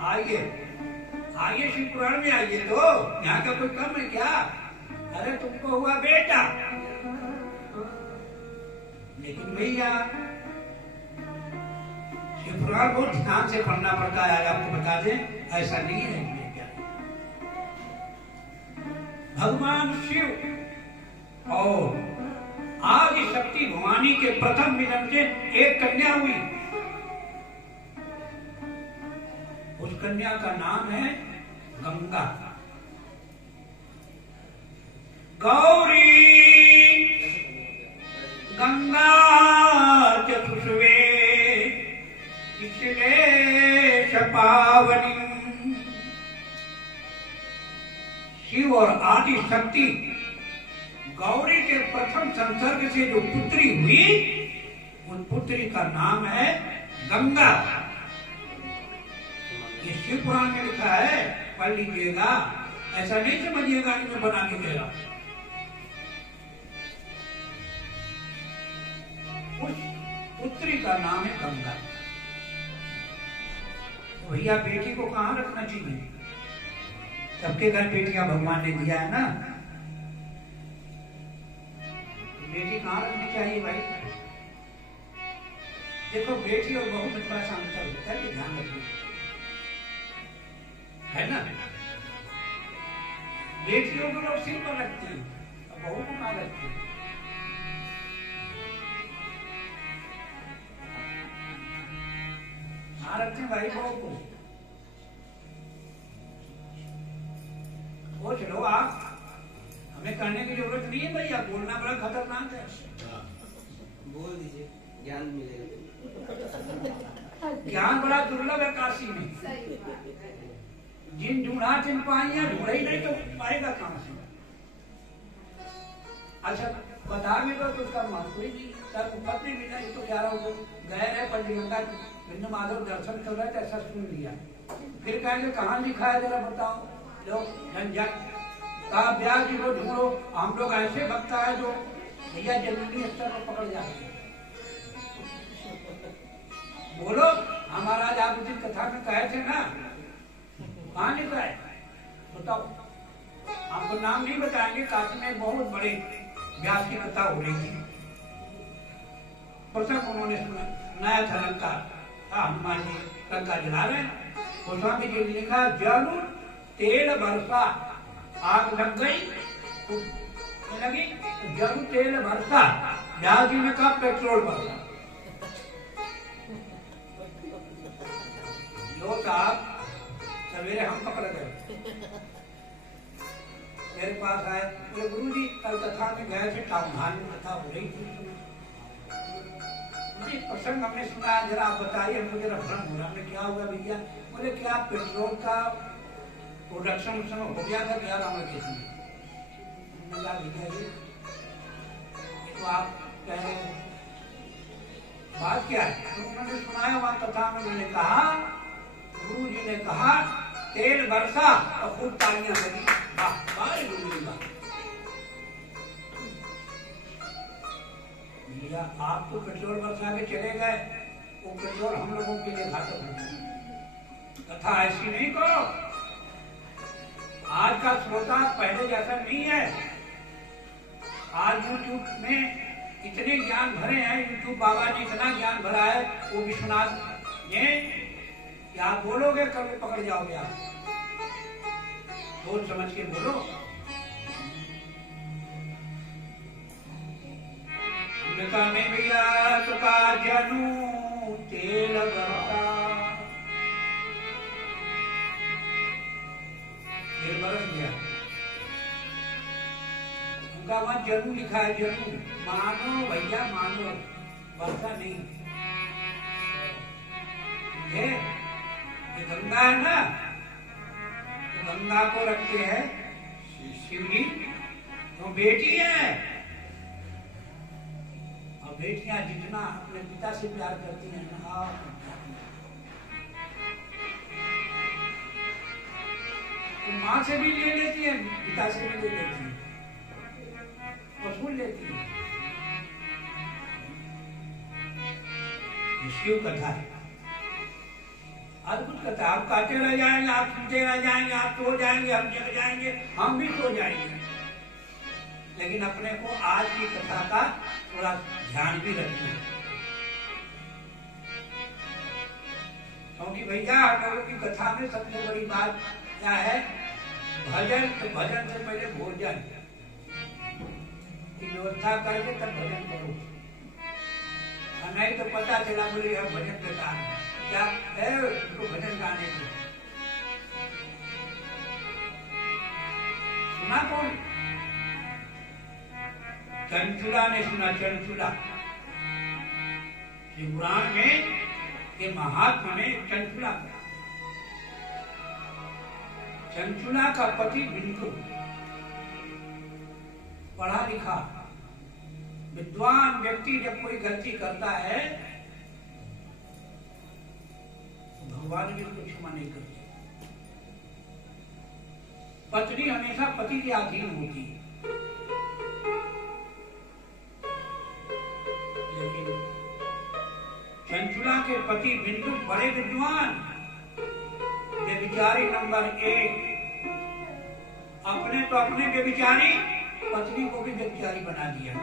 आइए आइए, शिव पुराण में आइए। तो यहाँ का कोई कम है क्या? अरे तुमको हुआ बेटा, लेकिन भैया शिव पुराण बहुत ध्यान से पढ़ना पड़ता है। आपको बता दें, ऐसा नहीं है क्या, भगवान शिव और आदि शक्ति भवानी के प्रथम मिलन से एक कन्या हुई। उस कन्या का नाम है गंगा। गौरी गंगा चतुष्वे इचलेश पावनी। शिव और आदि शक्ति गौरी के प्रथम संसर्ग से जो पुत्री हुई, उन पुत्री का नाम है गंगा। ये शिव पुराण में लिखा है, पढ़ लीजिएगा, ऐसा नहीं समझिएगा कि मैं बना के दे रहा हूं। उस पुत्री का नाम है गंगा। भैया, बेटी को कहाँ रखना चाहिए? सबके घर बेटियां भगवान ने दिया है ना, बेटी कहाँ रखनी चाहिए भाई? देखो, बेटी और बहू में थोड़ा सा अंतर होता है, ध्यान रखना, है ना। बेटियों को लोग सिर पर रखते हैं, बहू को कहाँ रखते हैं? कहाँ रखते हैं भाई बहू को? वो चलो, आप हमें कहने की जरूरत नहीं है भैया, बोलना बड़ा खतरनाक है। बोल दीजिए, ज्ञान मिलेगा। ज्ञान बड़ा दुर्लभ है काशी में। जिन ढूंढा जिन पाइया, ढूंढे ही नहीं तो पाएगा कहां से? अच्छा, बता भी दो तो उसका महत्व ही नहीं। सर पत्नी भी नहीं तो 11 हो गए रहे पंचगंगा बिंदु माधव दर्शन कर रहे थे, ऐसा सुन लिया। फिर कहेंगे कहाँ लिखा है, जरा बताओ। लोग झंझट कहा, ब्याह जी को ढूंढो। हम लोग ऐसे भक्ता है जो भैया जमीनी स्तर पर पकड़ जाते हैं। बोलो, हमारा आप उस कथा में कहे थे ना, कहाँ लिखा है बताओ। आपको नाम नहीं बताएंगे। काशी में बहुत बड़े व्यास की कथा हो रही थी, प्रसंग उन्होंने सुनाया था। लंका हनुमान जी लंका जला रहे हैं, गोस्वामी जी ने लिखा, जल तेल बरसा, आग लग गई तो लगी, जल तेल बरसा, व्यास जी ने कहा पेट्रोल बरसा। लो साहब, सवेरे हम पकड़ गए, मेरे पास आए, बोले गुरु जी कल कथा में गए थे, टाउन हॉल में कथा हो रही थी, प्रसंग हमने सुना, जरा आप बताइए, मुझे भ्रम हो रहा। हमने क्या हुआ भैया? बोले क्या पेट्रोल का प्रोडक्शन उस समय हो गया था 11 में किसी भैया ये तो आप कह रहे हैं, बात क्या है? तो उन्होंने सुनाया वहां कथा में, मैंने कहा, गुरु जी ने कहा तेल बरसा और खूब तालियां लगी, वाह गुरु जी वाह। भैया आप तो पेट्रोल बरसा के चले गए, वो पेट्रोल हम लोगों के लिए घातक हो गया। कथा ऐसी नहीं करो। आज का श्रोता पहले जैसा नहीं है। आज यूट्यूब में इतने ज्ञान भरे हैं, यूट्यूब बाबा ने इतना ज्ञान भरा है, वो विश्वनाथ ने, क्या आप बोलोगे कभी पकड़ जाओगे आप? सोच समझ के बोलो। नहीं भैया तो का जनू तेल बरस गया। उनका वहां जनू लिखा है, जनू मानो भैया मानो, वर्षा नहीं है। ये गंगा है ना, तो गंगा को रखते हैं शिव जी, तो बेटी है। और बेटियां जितना अपने पिता से प्यार करती हैं ना, तो माँ से भी ले लेती है, पिता से भी ले लेती है, वसूल लेती है। शिव कथा है, अद्भुत कथा। आप कहते रह जाएंगे, आप सुनते रह जाएंगे, आप सो जाएंगे, हम जग जाएंगे, हम भी सो जाएंगे। लेकिन अपने को आज की कथा का थोड़ा ध्यान भी रखना है, क्योंकि भैया हम लोगों की कथा में सबसे बड़ी बात क्या है? भजन। तो भजन से पहले भोजन की व्यवस्था करके तब भजन करो, और नहीं तो पता चला बोले यह भजन बेकार है, क्या है उसको भजन गाने को। सुना कौन? चंचुला ने सुना। चंचुला शिवपुराण में के महात्मा में चंचुला, चंचुला का पति बिंदु पढ़ा लिखा विद्वान व्यक्ति जब कोई गलती करता है तो भगवान भी उसको क्षमा नहीं करते। पत्नी हमेशा पति के अधीन होती है, लेकिन चंचुला के पति बिंदु बड़े विद्वान, व्यभिचारी नंबर 1। अपने तो अपने व्यभिचारी, पत्नी को भी व्यभिचारी बना दिया।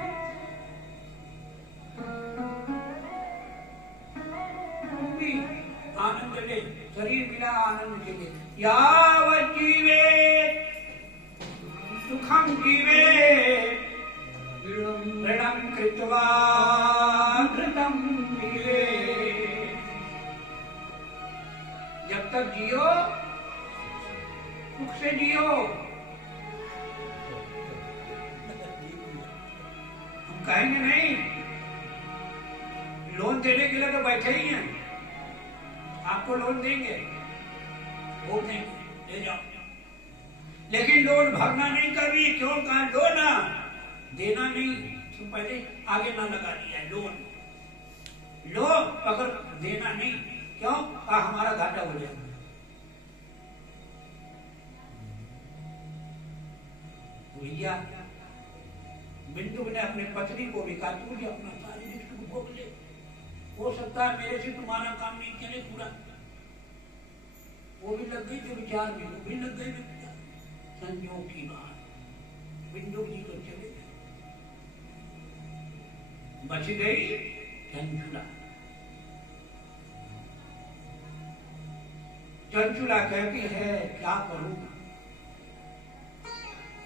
आनंद ले, शरीर मिला आनंद के लिए। यावत् जीवे सुखम जीवे ऋणम कृत्वा घृतम पीवे। जब तक जियो सुख से जियो। हम कहेंगे नहीं, लोन देने के लिए तो बैठे ही हैं, आपको लोन देंगे, वो देंगे, ले जाओ, लेकिन लोन भरना नहीं कभी। क्यों? कहा लो ना, देना नहीं, तुम पहले आगे ना लगा दिया लोन लो, अगर देना नहीं। क्यों? कहा हमारा घाटा हो जाएगा। भैया बिंदु ने अपने पत्नी को भी कहा तू भी अपना सारी रिस्क भोग ले, हो सकता है मेरे से तुम्हारा काम नहीं चले पूरा। वो भी लग गई थे विचार में, वो भी लग गई विचार। संयोग की बात, बिंदु जी को चले गए, बच गई चंचुला। चंचुला कहती है क्या करूं?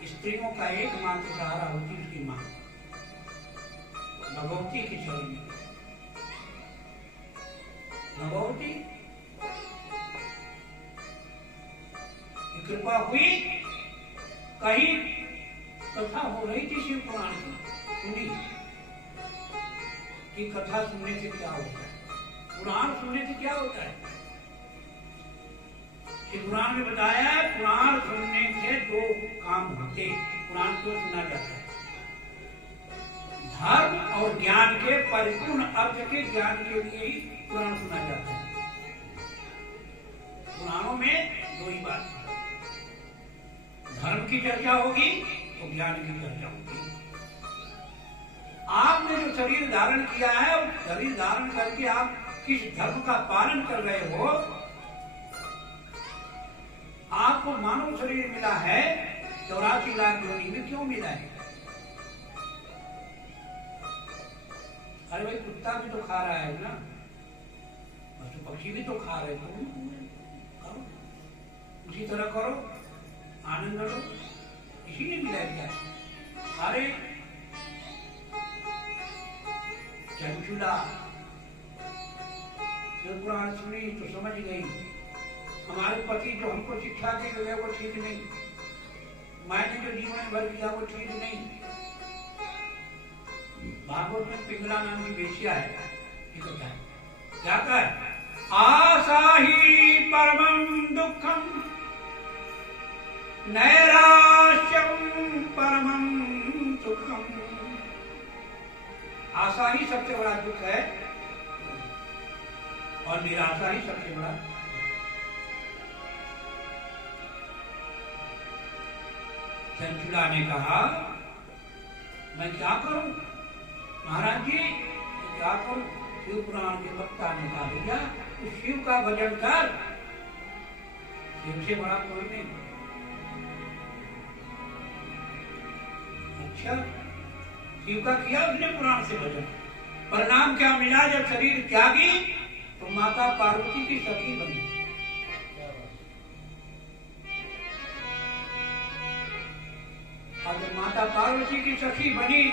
स्त्रियों का एकमात्र सहारा होती उसकी मां, भगवती की चरणी। भगवती की कृपा हुई, कहीं कथा हो रही थी शिव पुराण की, सुनी कि कथा सुनने से क्या होता है, पुराण सुनने से क्या होता है। पुराण में बताया पुराण सुनने से 2 काम होते। पुराण क्यों सुना जाता है? धर्म और ज्ञान के परिपूर्ण अर्थ के ज्ञान के लिए ही पुराण सुना जाता है। पुराणों में 2 ही बात है, धर्म की चर्चा होगी तो ज्ञान की चर्चा होगी। आपने जो शरीर धारण किया है, शरीर धारण करके आप किस धर्म का पालन कर रहे हो, आपको मानव शरीर मिला है 84 लाख योनि में, क्यों मिला है? अरे भाई कुत्ता भी तो खा रहा है ना, पशु पक्षी भी तो खा रहे, तुम करो, उसी तरह करो, आनंद लो, इसीलिए मिला क्या? अरे चंचुला जब पुराण सुनी तो समझ गई, हमारे पति जो हमको शिक्षा दे गए वो ठीक नहीं, मैंने जो जीवन भर किया वो ठीक नहीं। भागवत में पिंगला नाम की वेश्या है, ठीक होता है, क्या है? आशा ही परमं दुखम नैराश्यम परमं सुखम। आशा ही सबसे बड़ा दुख है और निराशा ही सबसे बड़ा। चंचुला ने कहा मैं क्या करूं महाराज जी, क्या करूं? शिव पुराण के वक्ता ने कहा भैया तू शिव का भजन कर, शिव से बड़ा कोई नहीं। अच्छा, शिव का किया उसने पुराण से भजन, परिणाम क्या मिला? जब शरीर त्यागी तो माता पार्वती की सखी बनी। और जब माता पार्वती की सखी बनी,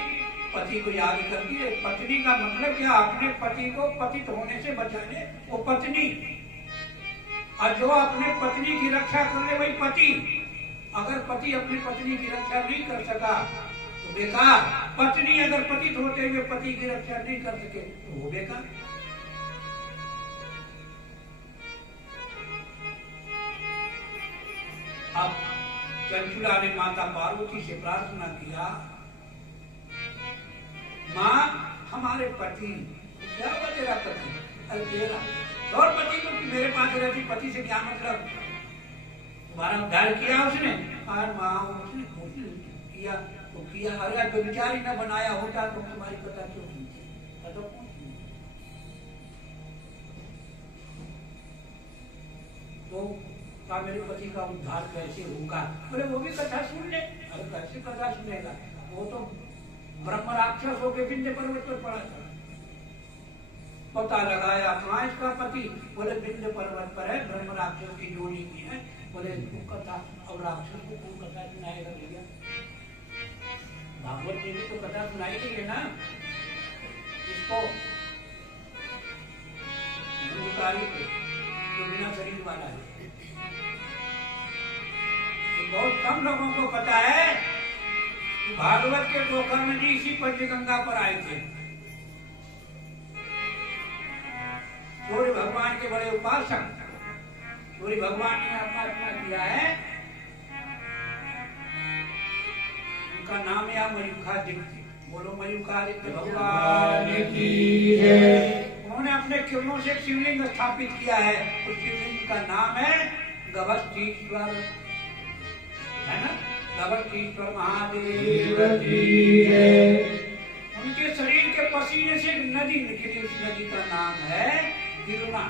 पति को याद करती है। पत्नी का मतलब क्या? अपने पति को पतित होने से बचाने वो पत्नी, और जो अपने पत्नी की रक्षा कर ले वही पति। अगर पति अपनी पत्नी की रक्षा नहीं कर सका तो बेकार, पत्नी अगर पतित होते हुए पति की रक्षा नहीं कर सके तो वो बेकार। अब चंचुला ने माता पार्वती से प्रार्थना किया, माँ हमारे पति, क्या हुआ तेरा पति? अरे तेरा और पति को मेरे पास रहती, पति से क्या मतलब? तुम्हारा उद्धार किया उसने, और माँ उसने किया तो किया। अरे तो विचार ही न बनाया होता तो तुम्हारी कथा क्यों सुनती? तो का मेरे पति का उद्धार कैसे होगा? बोले वो भी कथा सुन ले। अरे कैसे कथा सुनेगा? वो तो ब्रह्म राक्षस होके विंध्य पर्वत पर पड़ा था। पता लगाया कहाँ इसका पति? बोले विंध्य पर्वत पर है, ब्रह्म राक्षस की जोड़ी की है। बोले कथा, और राक्षस को कौन कथा सुनाएगा भैया? भागवत जी ने तो कथा सुनाई गई है ना इसको, जो बिना शरीर वाला है। तो बहुत कम लोगों को पता है कि भागवत के गोकर्ण जी इसी पंचगंगा पर आए थे। सूर्य भगवान के बड़े उपासक, सूर्य भगवान ने उपासना किया है, उनका नाम है मयूखादित्य। बोलो मयूखादित्य भगवान की जय। उन्होंने अपने किरणों से शिवलिंग स्थापित किया है, उस शिवलिंग का नाम है गभस्तीश्वर, है ना? गभस्तीश्वर महादेव की जय। उनके शरीर के पसीने से नदी निकली, उस नदी का नाम है गिरुना।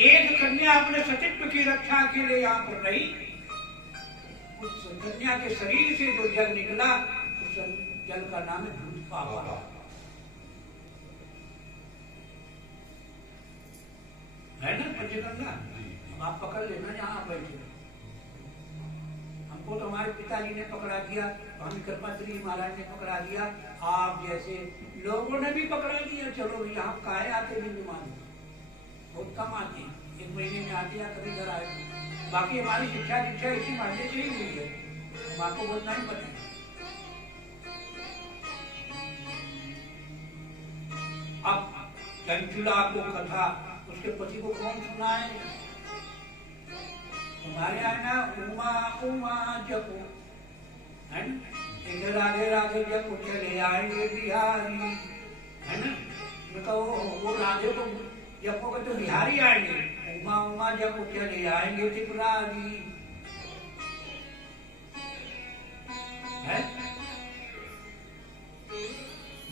एक कन्या अपने सतीत्व की रक्षा के लिए यहाँ पर रही, उस कन्या के शरीर से जो जल निकला उस जल का नाम है दूधपावा, है ना पंचगंगा। अब आप पकड़ लेना यहाँ बैठे। हमको तो हमारे पिताजी ने पकड़ा दिया, तो हम कृपाश्री महाराज ने पकड़ा दिया, आप जैसे लोगों ने भी पकड़ा दिया। चलो भैया हम काहे आते बिंदु मान, बहुत कम आते हैं, एक महीने में आते या कभी घर आए। बाकी हमारी शिक्षा दीक्षा इसी मानने से ही हुई है, हम आपको बहुत नहीं पता है। अब चंचुला को कथा उसके पति को कौन सुनाए? हमारे यहाँ ना उमा उमा जपो, है ना? राधे राधे जपो चले आएंगे बिहारी, है ना? तो वो राधे को जपोगे तो बिहारी आएंगे, उमा उमा जपो चले आएंगे त्रिपुरारी, है?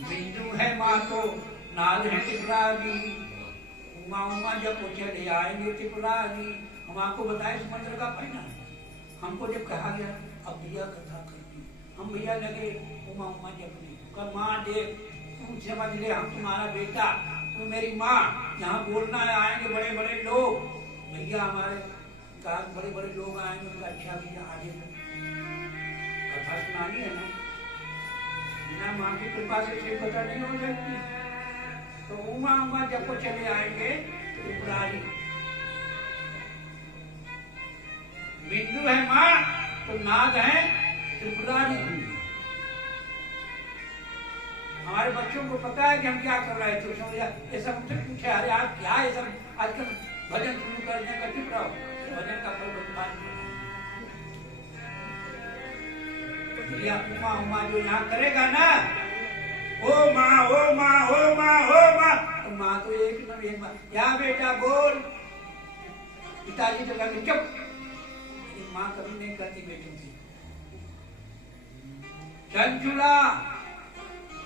बिंदु है माँ तो नाल है त्रिपुरारी, उमा उमा जब वो चले आएंगे त्रिपुरारी, हम आपको बताए समुद्र का फाइनल। हमको जब कहा गया अब भैया कथा करनी, हम भैया लगे उमा उमा जपने। कल माँ देख तू समझ ले, हम तुम्हारा बेटा, तू मेरी माँ, यहाँ बोलना है, आएंगे बड़े बड़े लोग, भैया हमारे साथ बड़े बड़े लोग आएंगे, उनका अच्छा भैया आगे कथा सुनानी है ना, बिना माँ की कृपा से शिव कथा नहीं हो सकती। तो उमा उमा जब वो चले आएंगे त्रिपुरारी, बिंदु है माँ तो नाग है त्रिपुरारी। हमारे बच्चों को पता है कि हम क्या कर रहे थे, ये सब मुझसे पूछे अरे आप क्या ये सब आजकल भजन शुरू करने का चुप रहो, भजन का कोई बदमाश नहीं। भैया उमा उमा जो यहाँ करेगा ना, ओ माँ ओ माँ ओ माँ ओ माँ, तो माँ तो एक न एक माँ, या बेटा बोल, पिताजी तो कहते चुप, माँ कभी नहीं करती बेटी थी। चंचुला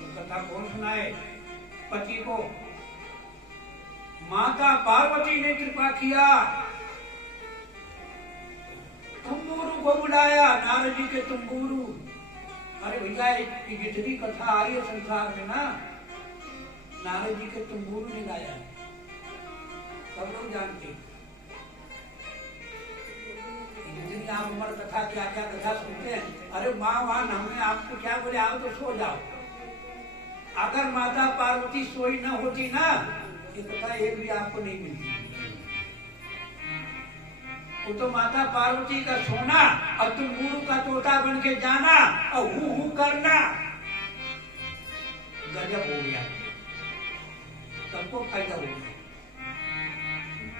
कथा कौन सुनाए पति को, माता पार्वती ने कृपा किया, तुम्बुरु को बुलाया, नारद जी के तुम्बुरु। अरे भैया जितनी कथा आई है संसार में ना, नारद जी के तुम्बुरु ने गाया, सब लोग जानते। जितनी आप उम्र कथा क्या क्या कथा सुनते हैं, अरे माँ वहां हमने आपको क्या बोले, आओ तो सो जाओ। अगर माता पार्वती सोई न होती ना, ये कथा एक भी आपको नहीं मिलती। वो तो माता पार्वती का सोना और तुम गुरु का तोता बन के जाना और हु करना, गजब हो गया, सबको फायदा हो गया।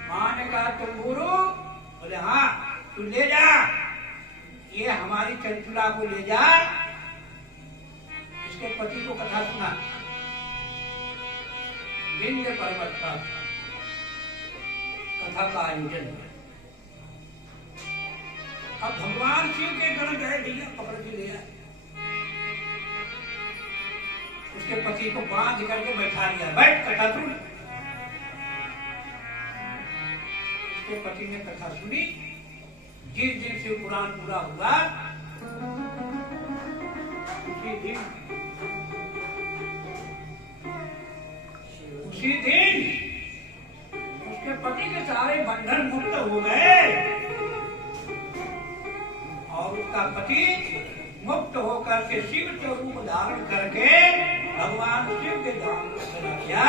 माँ ने कहा तुम गुरु, बोले हाँ तू ले जा, ये हमारी चंचुला को ले जा, इसके पति को कथा सुना। विंध्य पर्वत पर कथा का आयोजन। अब भगवान शिव के गण गए, भैया पकड़ के ले आए, उसके पति को बांध करके बैठा लिया, बैठ कथा सुन। उसके पति ने कथा सुनी, जिस दिन शिव पुराण पूरा हुआ उसी दिन उसके पति के सारे बंधन मुक्त हो गए और उसका पति मुक्त होकर के शिव के रूप धारण करके भगवान शिव के धाम को चला गया।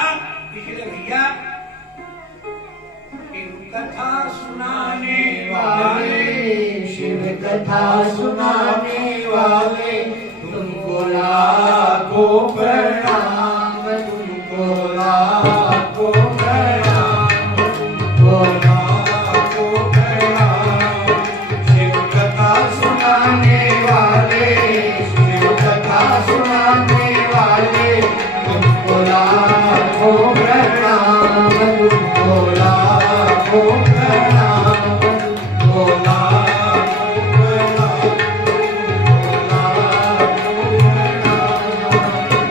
इसलिए भैया शिव कथा सुनाने वाले, शिव कथा सुनाने वाले, तुमको लाखों प्रणाम, तुमको लाखों प्रणाम, तुमको लाखों प्रणाम। शिव कथा सुनाने वाले, शिव कथा सुनाने वाले, तुमको लाखों प्रणाम, तुमको लाखों प्रणाम, तुमको लाखों प्रणाम, तुमको लाखों प्रणाम।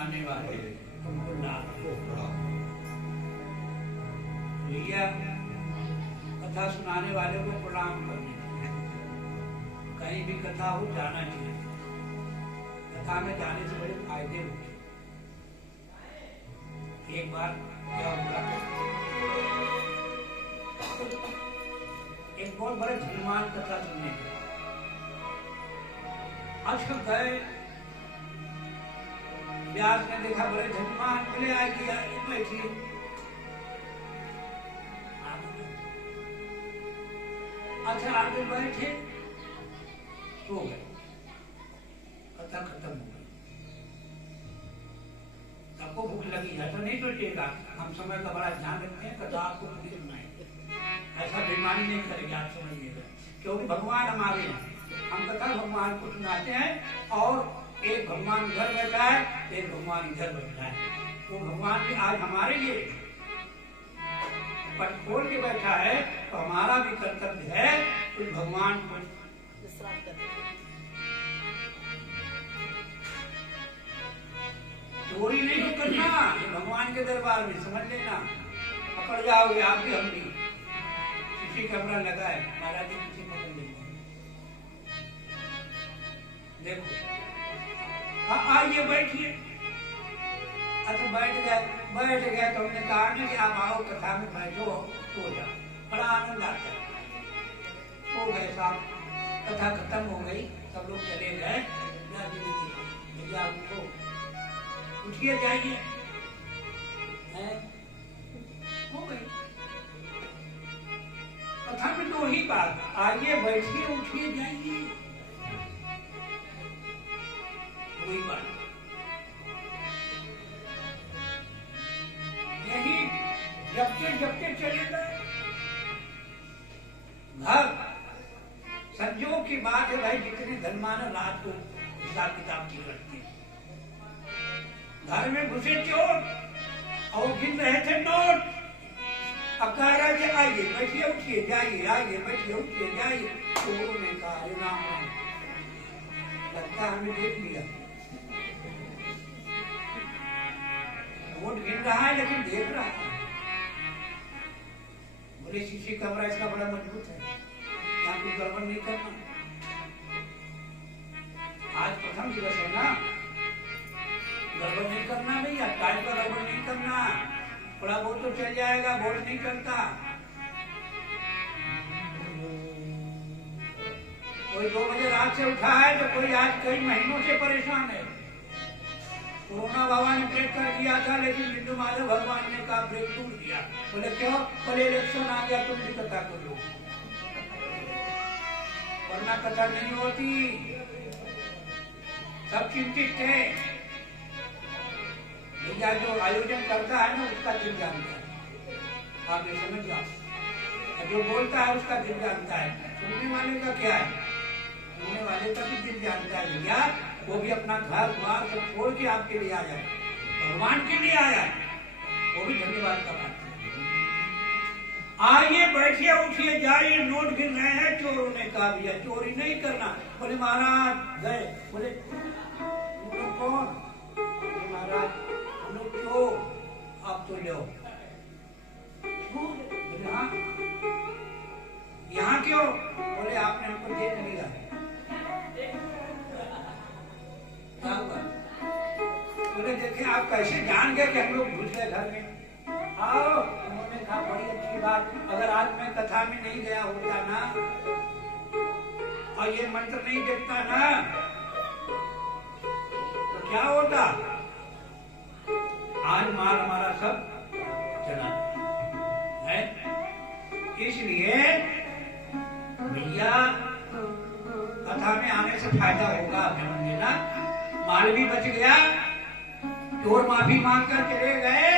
सुनाने वाले तुमको लाखों प्रणाम। भैया कथा सुनाने वाले को प्रणाम करने, कहीं भी कथा हो जाना चाहिए। कथा में जाने से बड़े फायदे होते। एक बार क्या हुआ, एक बहुत बड़े धनवान कथा सुनने गए। आजकल गए, व्यास ने देखा बड़े धनवान मिले, आएगी बैठिए। अच्छा आगे बैठे, सो गए, कथा खत्म हो गई। सबको भूख लगी है तो नहीं सोचिएगा हम समय का बड़ा ध्यान रखते हैं, कथा आपको पूरी सुनाएंगे, ऐसा बेईमानी नहीं करेंगे, आप समझिएगा। क्योंकि भगवान हमारे हैं, हम कथा भगवान को सुनाते हैं, और एक भगवान उधर बैठा है, एक भगवान इधर बैठा है। वो भगवान भी आज हमारे लिए पट खोल के बैठा है, तो हमारा भी कर्तव्य है उस भगवान को चोरी नहीं करना। ये भगवान के दरबार में समझ लेना, पकड़ जाओगे आप भी, हम भी। किसी कैमरा लगा है, महाराज जी किसी पकड़ लेंगे। देखो, हाँ आइए बैठिए। अच्छा बैठ गए तो हमने कहा ना कि आप आओ कथा में बैठो, हो जाओ, बड़ा आनंद आता है। हो गए साहब, कथा खत्म हो गई, सब लोग चले गए। भैया उठो, उठिए जाइए, हो गई कथा में। तो ही बात, आइए बैठिए, उठिए जाइए, वही बात। यही जबते चले गए घर। संजोग की बात है भाई, जितने धनवान रात को हिसाब किताब की करते हैं। घर में घुसे चोर और गिन रहे थे नोट। अब कह रहे थे आइए बैठिए उठिए जाइए, आइए बैठिए उठिए जाइए। चोरों ने कहा अरे राम राम, लगता हमें देख लिया। नोट गिन रहा है लेकिन देख रहा है। बोले शीशी कमरा इसका बड़ा मजबूत है, यहाँ कुछ गड़बड़ नहीं करना। आज प्रथम दिवस है ना, गड़बड़ नहीं करना भैया, टाइम का गड़बड़ नहीं करना। थोड़ा बहुत तो चल जाएगा, बहुत नहीं चलता। कोई 2 बजे रात से उठा है तो कोई आज कई महीनों से परेशान है। कोरोना बाबा ने ब्रेक कर दिया था, लेकिन बिंदु माधव भगवान ने कहा ब्रेक टूट दिया। बोले क्यों? बोले इलेक्शन आ गया, तुम भी कथा करो, वरना कथा नहीं होती। सब चिंतित थे। भैया जो आयोजन करता है ना, उसका दिल जानता है, आप ये समझ जाओ। जो बोलता है उसका दिल जानता है, सुनने वाले का क्या है? सुनने वाले का भी दिल जानता है भैया। वो भी अपना घर द्वार सब छोड़ के आपके लिए आया है, भगवान के लिए आया है, वो भी धन्यवाद का बात है। आइए बैठिए उठिए जाइए, नोट गिन रहे हैं। चोरों ने कहा भैया चोरी नहीं करना। बोले महाराज गए, बोले कौन? महाराज हम लोग क्यों? आप तो लो। हाँ यहाँ क्यों? बोले आपने हमको देख लिया। क्या हुआ? बोले देखे आप कैसे जान गए कि हम लोग घुस गए घर में? आओ। उन्होंने कहा बड़ी अच्छी बात, अगर आज मैं कथा में नहीं गया होता ना, और ये मंत्र नहीं देखता ना, तो क्या होता? आज माल हमारा सब चला है। इसलिए भैया कथा में आने से फायदा होगा, ध्यान देना। माल भी बच गया, चोर माफी मांग कर चले गए।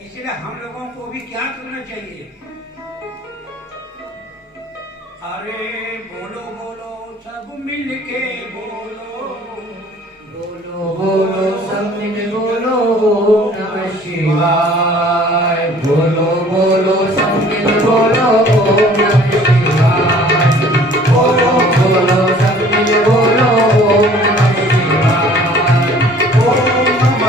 इसलिए हम लोगों को भी क्या करना चाहिए? अरे बोलो बोलो सब मिलके बोलो, बोलो बोलो सब मिल बोलो नमः शिवाय। बोलो बोलो सब मिल बोलो नमः शिवाय। बोलो बोलो सब मिल बोलो नमः शिवाय। ओम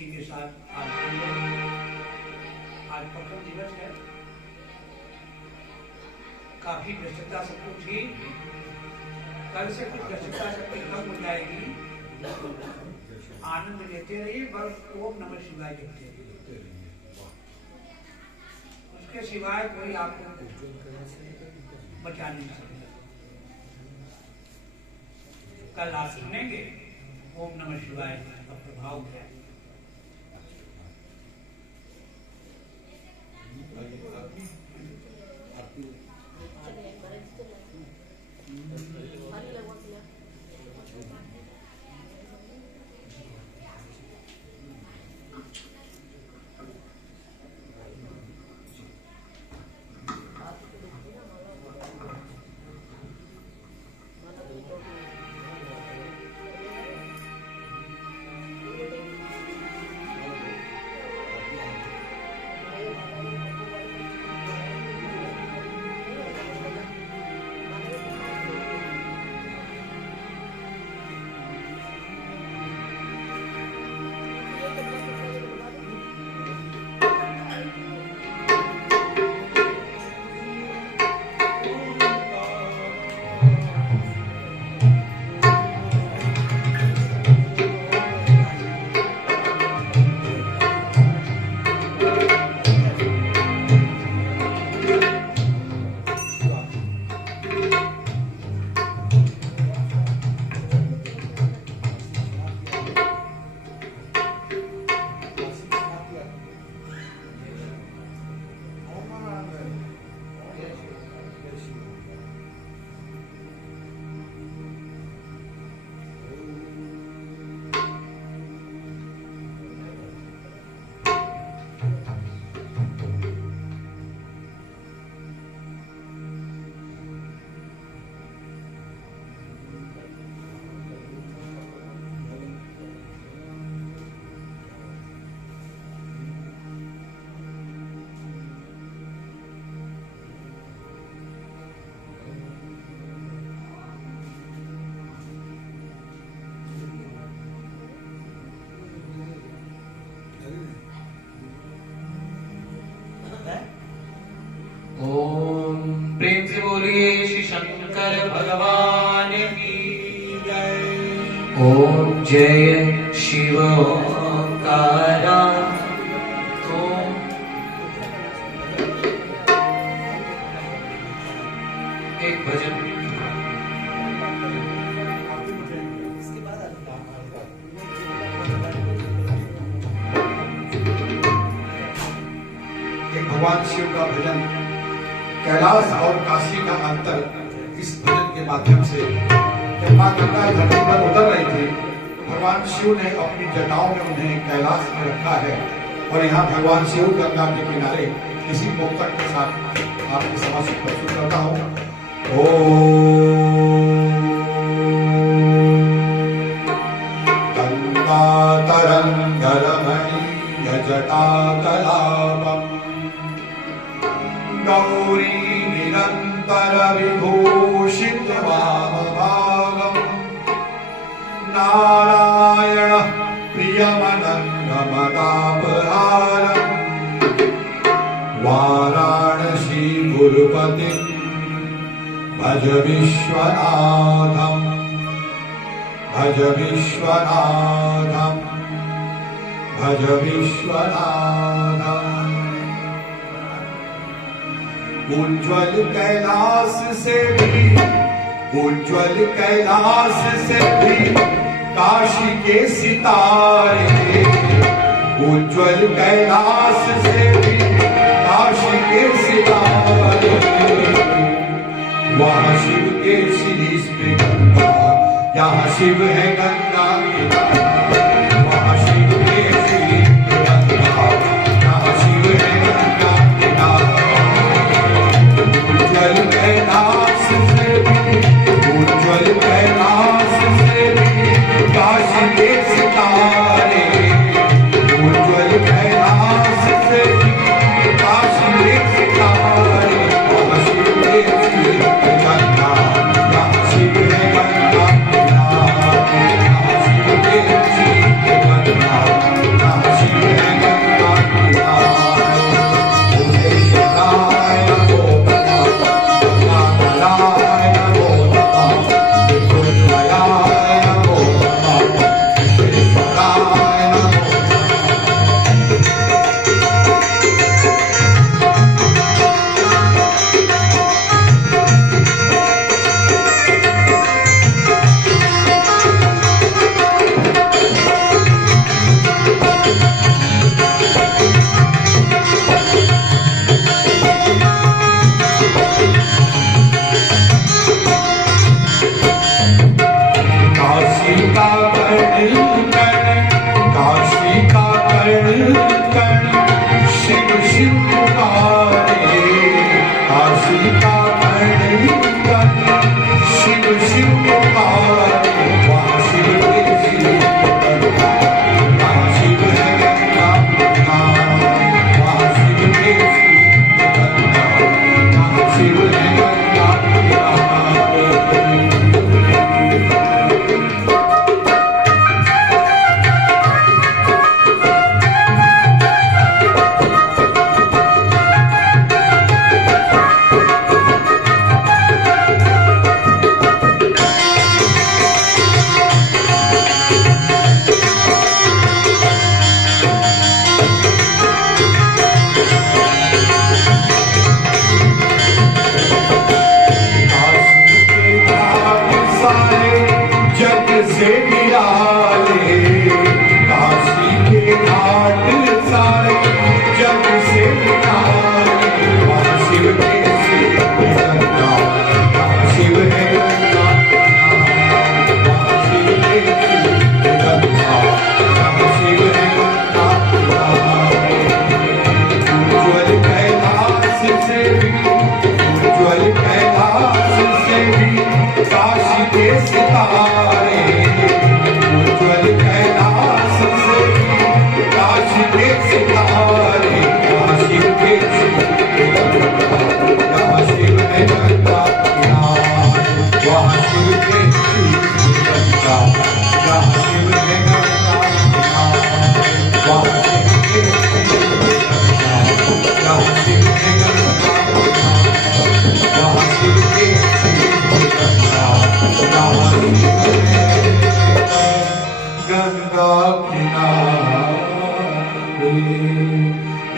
इसी के साथ आज प्रथम दिवस है। काफी व्यस्तता सबको थी, कल से कुछ व्यस्तता सबकी कम हो जाएगी। आनंद लेते रहिए, बस ओम नमः शिवाय कहते रहिए, उसके सिवाय कोई आपको बचा नहीं सकता। कल आप सुनेंगे ओम नमः शिवाय का प्रभाव है। प्रेम से बोलिए श्री शंकर भगवान की जय। ओम जय शिव ओंकारा। ओम एक भजन भगवान शिव का भजन, कैलाश और काशी का अंतर। इस भजन के माध्यम से जब मां गंगा धरती पर उतर रही थी, भगवान शिव ने अपनी जटाओं में उन्हें कैलाश में रखा है। और यहाँ भगवान शिव गंगा के किनारे इसी मुक्तक के साथ आपकी समझ प्रस्तुत करता हूँ। गंगा तरंग रमणीय जटा कलापम गौरी निरंतर विभूषित वामभागम् नारायण प्रियमनंगमदापहारम् वाराणसी गुरुपति भज विश्वनाथम् भज विश्वनाथम् भज विश्वनाथम्। उज्ज्वल कैलाश से भी, उज्ज्वल कैलाश से भी काशी के सितारे, उज्ज्वल कैलाश से भी काशी के सितारे। वहाँ शिव के शीश पे गंगा, यहाँ शिव है गंगा किनारे। वहाँ शिव के शीश पे गंगा, यहाँ शिव है गंगा किनारे। उज्ज्वल कैलाश से भी, उज्ज्वल कैलाश से भी काशी के सितारे, उज्ज्वल कैलाश से भी काशी के सितारे। वहाँ शिव के शीश पे गंगा, यहाँ शिव है गंगा किनारे। यहाँ शिव के कण कण शिव शिव पुकारे, काशी का कण कण शिव शिव पुकारे, वहाँ शिव के शिव गंगा, वहाँ शिव है गंगा पुकार, वहाँ शिव के शिव गंगा, वहाँ शिव है गंगा पुकार।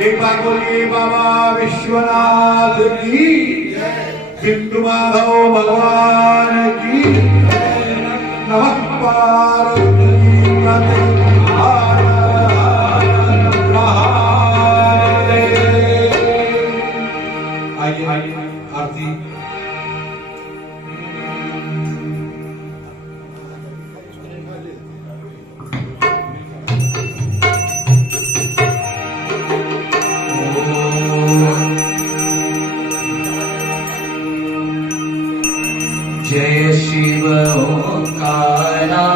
एक बार बोलिए बाबा विश्वनाथ की, बिंदु माधव भगवान की, नमः पार्वती पते हर हर महादेव। आइए आरती। जय शिव ओंकारा।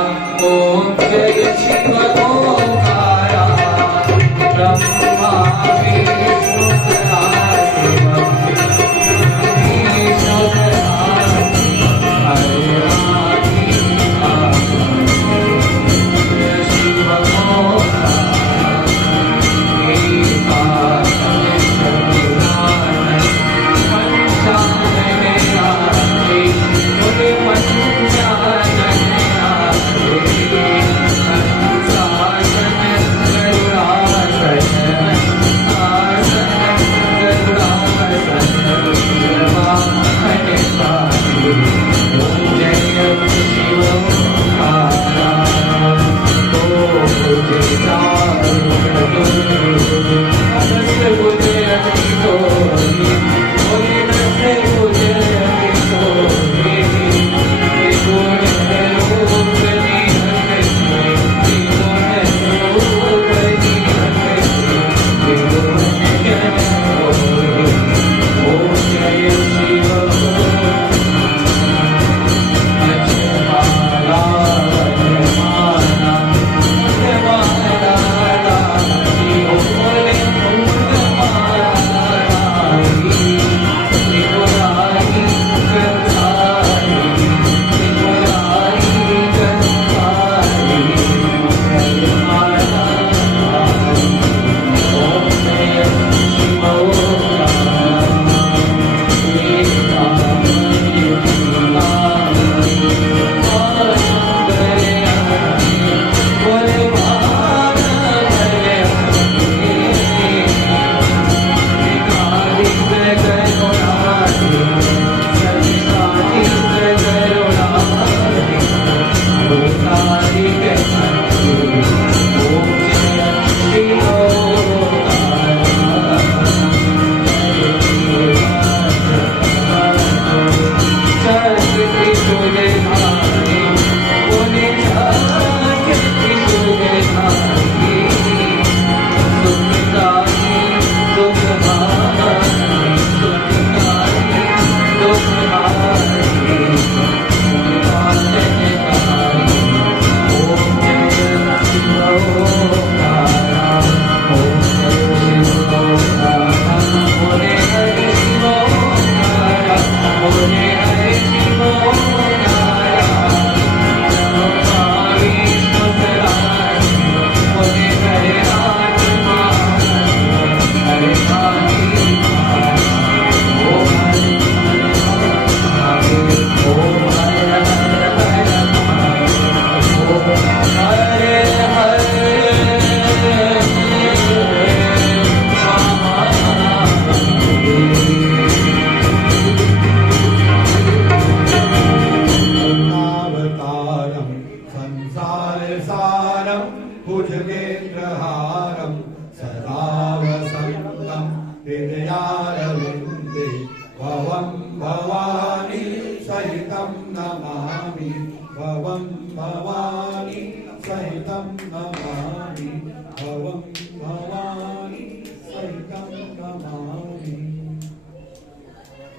भवं भवानी सहितं नमामि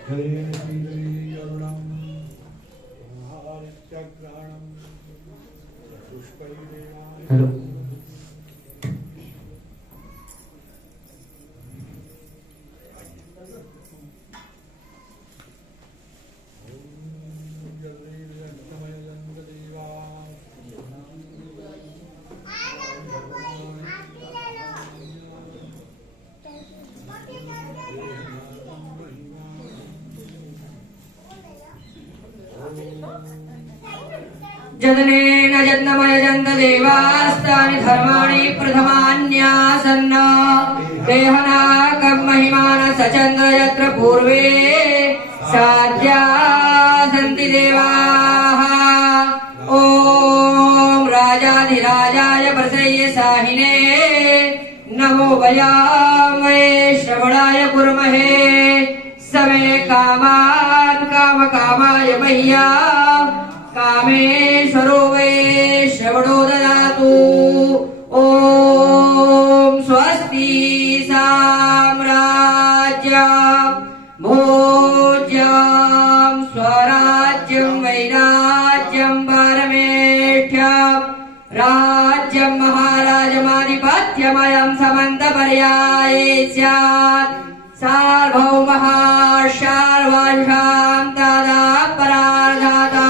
हरे करुणं महारित्यग्रहणं पुष्पैर्वेणाय हेलो जदनेन जन्मयजन्त देवास्तानि धर्माणि प्रथमान्यासन्न देहनाकं महिमान सचन्द्र यत्र पूर्वे साध्या सन्ति देवाः ॐ राजाधिराजाय प्रसय्य साहिने नमो वयामहे श्रवणाय कुर्महे समे कामान् कामकामाय मह्यम् कामेश्वरो वै श्रवणो ददातु ॐ स्वस्ति साम्राज्यं भोज्यं स्वराज्यं वैराज्यं पारमेष्ठ्यं राज्यं महाराजमाधिपत्यमयं समन्तपर्याये स्यात् सार्वभौमः शार्वायुषां दादा परार्धाता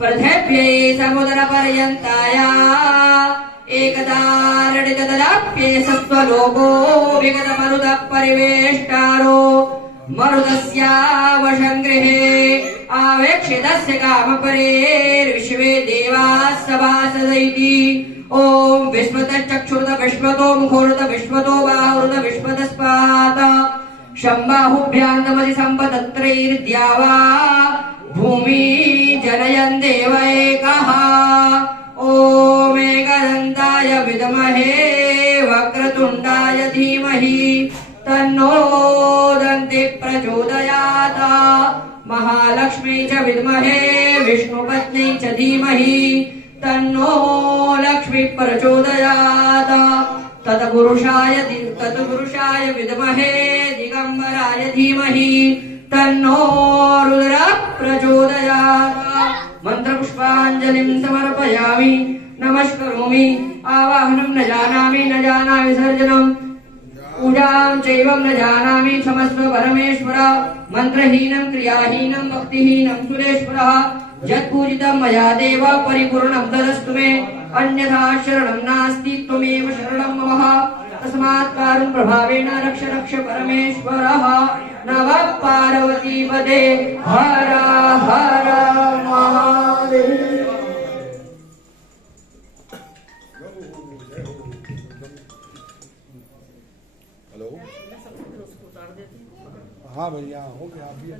पृथिव्यै समुद्रपर्यन्ताय एकदारडितदलाप्ये सत्त्वलोको विगतमरुतः परिवेष्टारो मरुतस्यावशङ्गृहे आवेक्षितस्य कामपरेर्विश्वे देवाः सभासदैति ॐ विश्वतश्चक्षुरुत विश्वतो मुखोरुत विश्वतो बाहुरुत विश्वतस्पात शम्बाहुभ्यां नमति सम्पदत्रैर्द्यावा भूमि जनयन् देव एकः ॐ एकदन्ताय विद्महे वक्रतुण्डाय धीमहि तन्नो दन्ति प्रचोदयात् महालक्ष्मी च विद्महे विष्णुपत्नी च धीमहि तन्नो लक्ष्मी प्रचोदयात् तत्पुरुषाय विद्महे दिगम्बराय धीमहि तन्नो रुद्रः प्रचोदयात् मन्त्रपुष्पाञ्जलिं समर्पयामि नमस्करोमि आवाहनं न जानामि विसर्जनम् पूजां चैवं न जानामि क्षमस्व परमेश्वर मन्त्रहीनं क्रियाहीनं भक्तिहीनं सुरेश्वरः यत्पूजितं मया देव परिपूर्णं तदस्तु मे अन्यथा शरणं नास्ति त्वमेव शरणं मम तस्मात् कारुण्य प्रभावेन रक्ष रक्ष परमेश्वरः नमः पार्वतीपदे हर हर महादेव। हेलो हाँ भैया हो गया अभी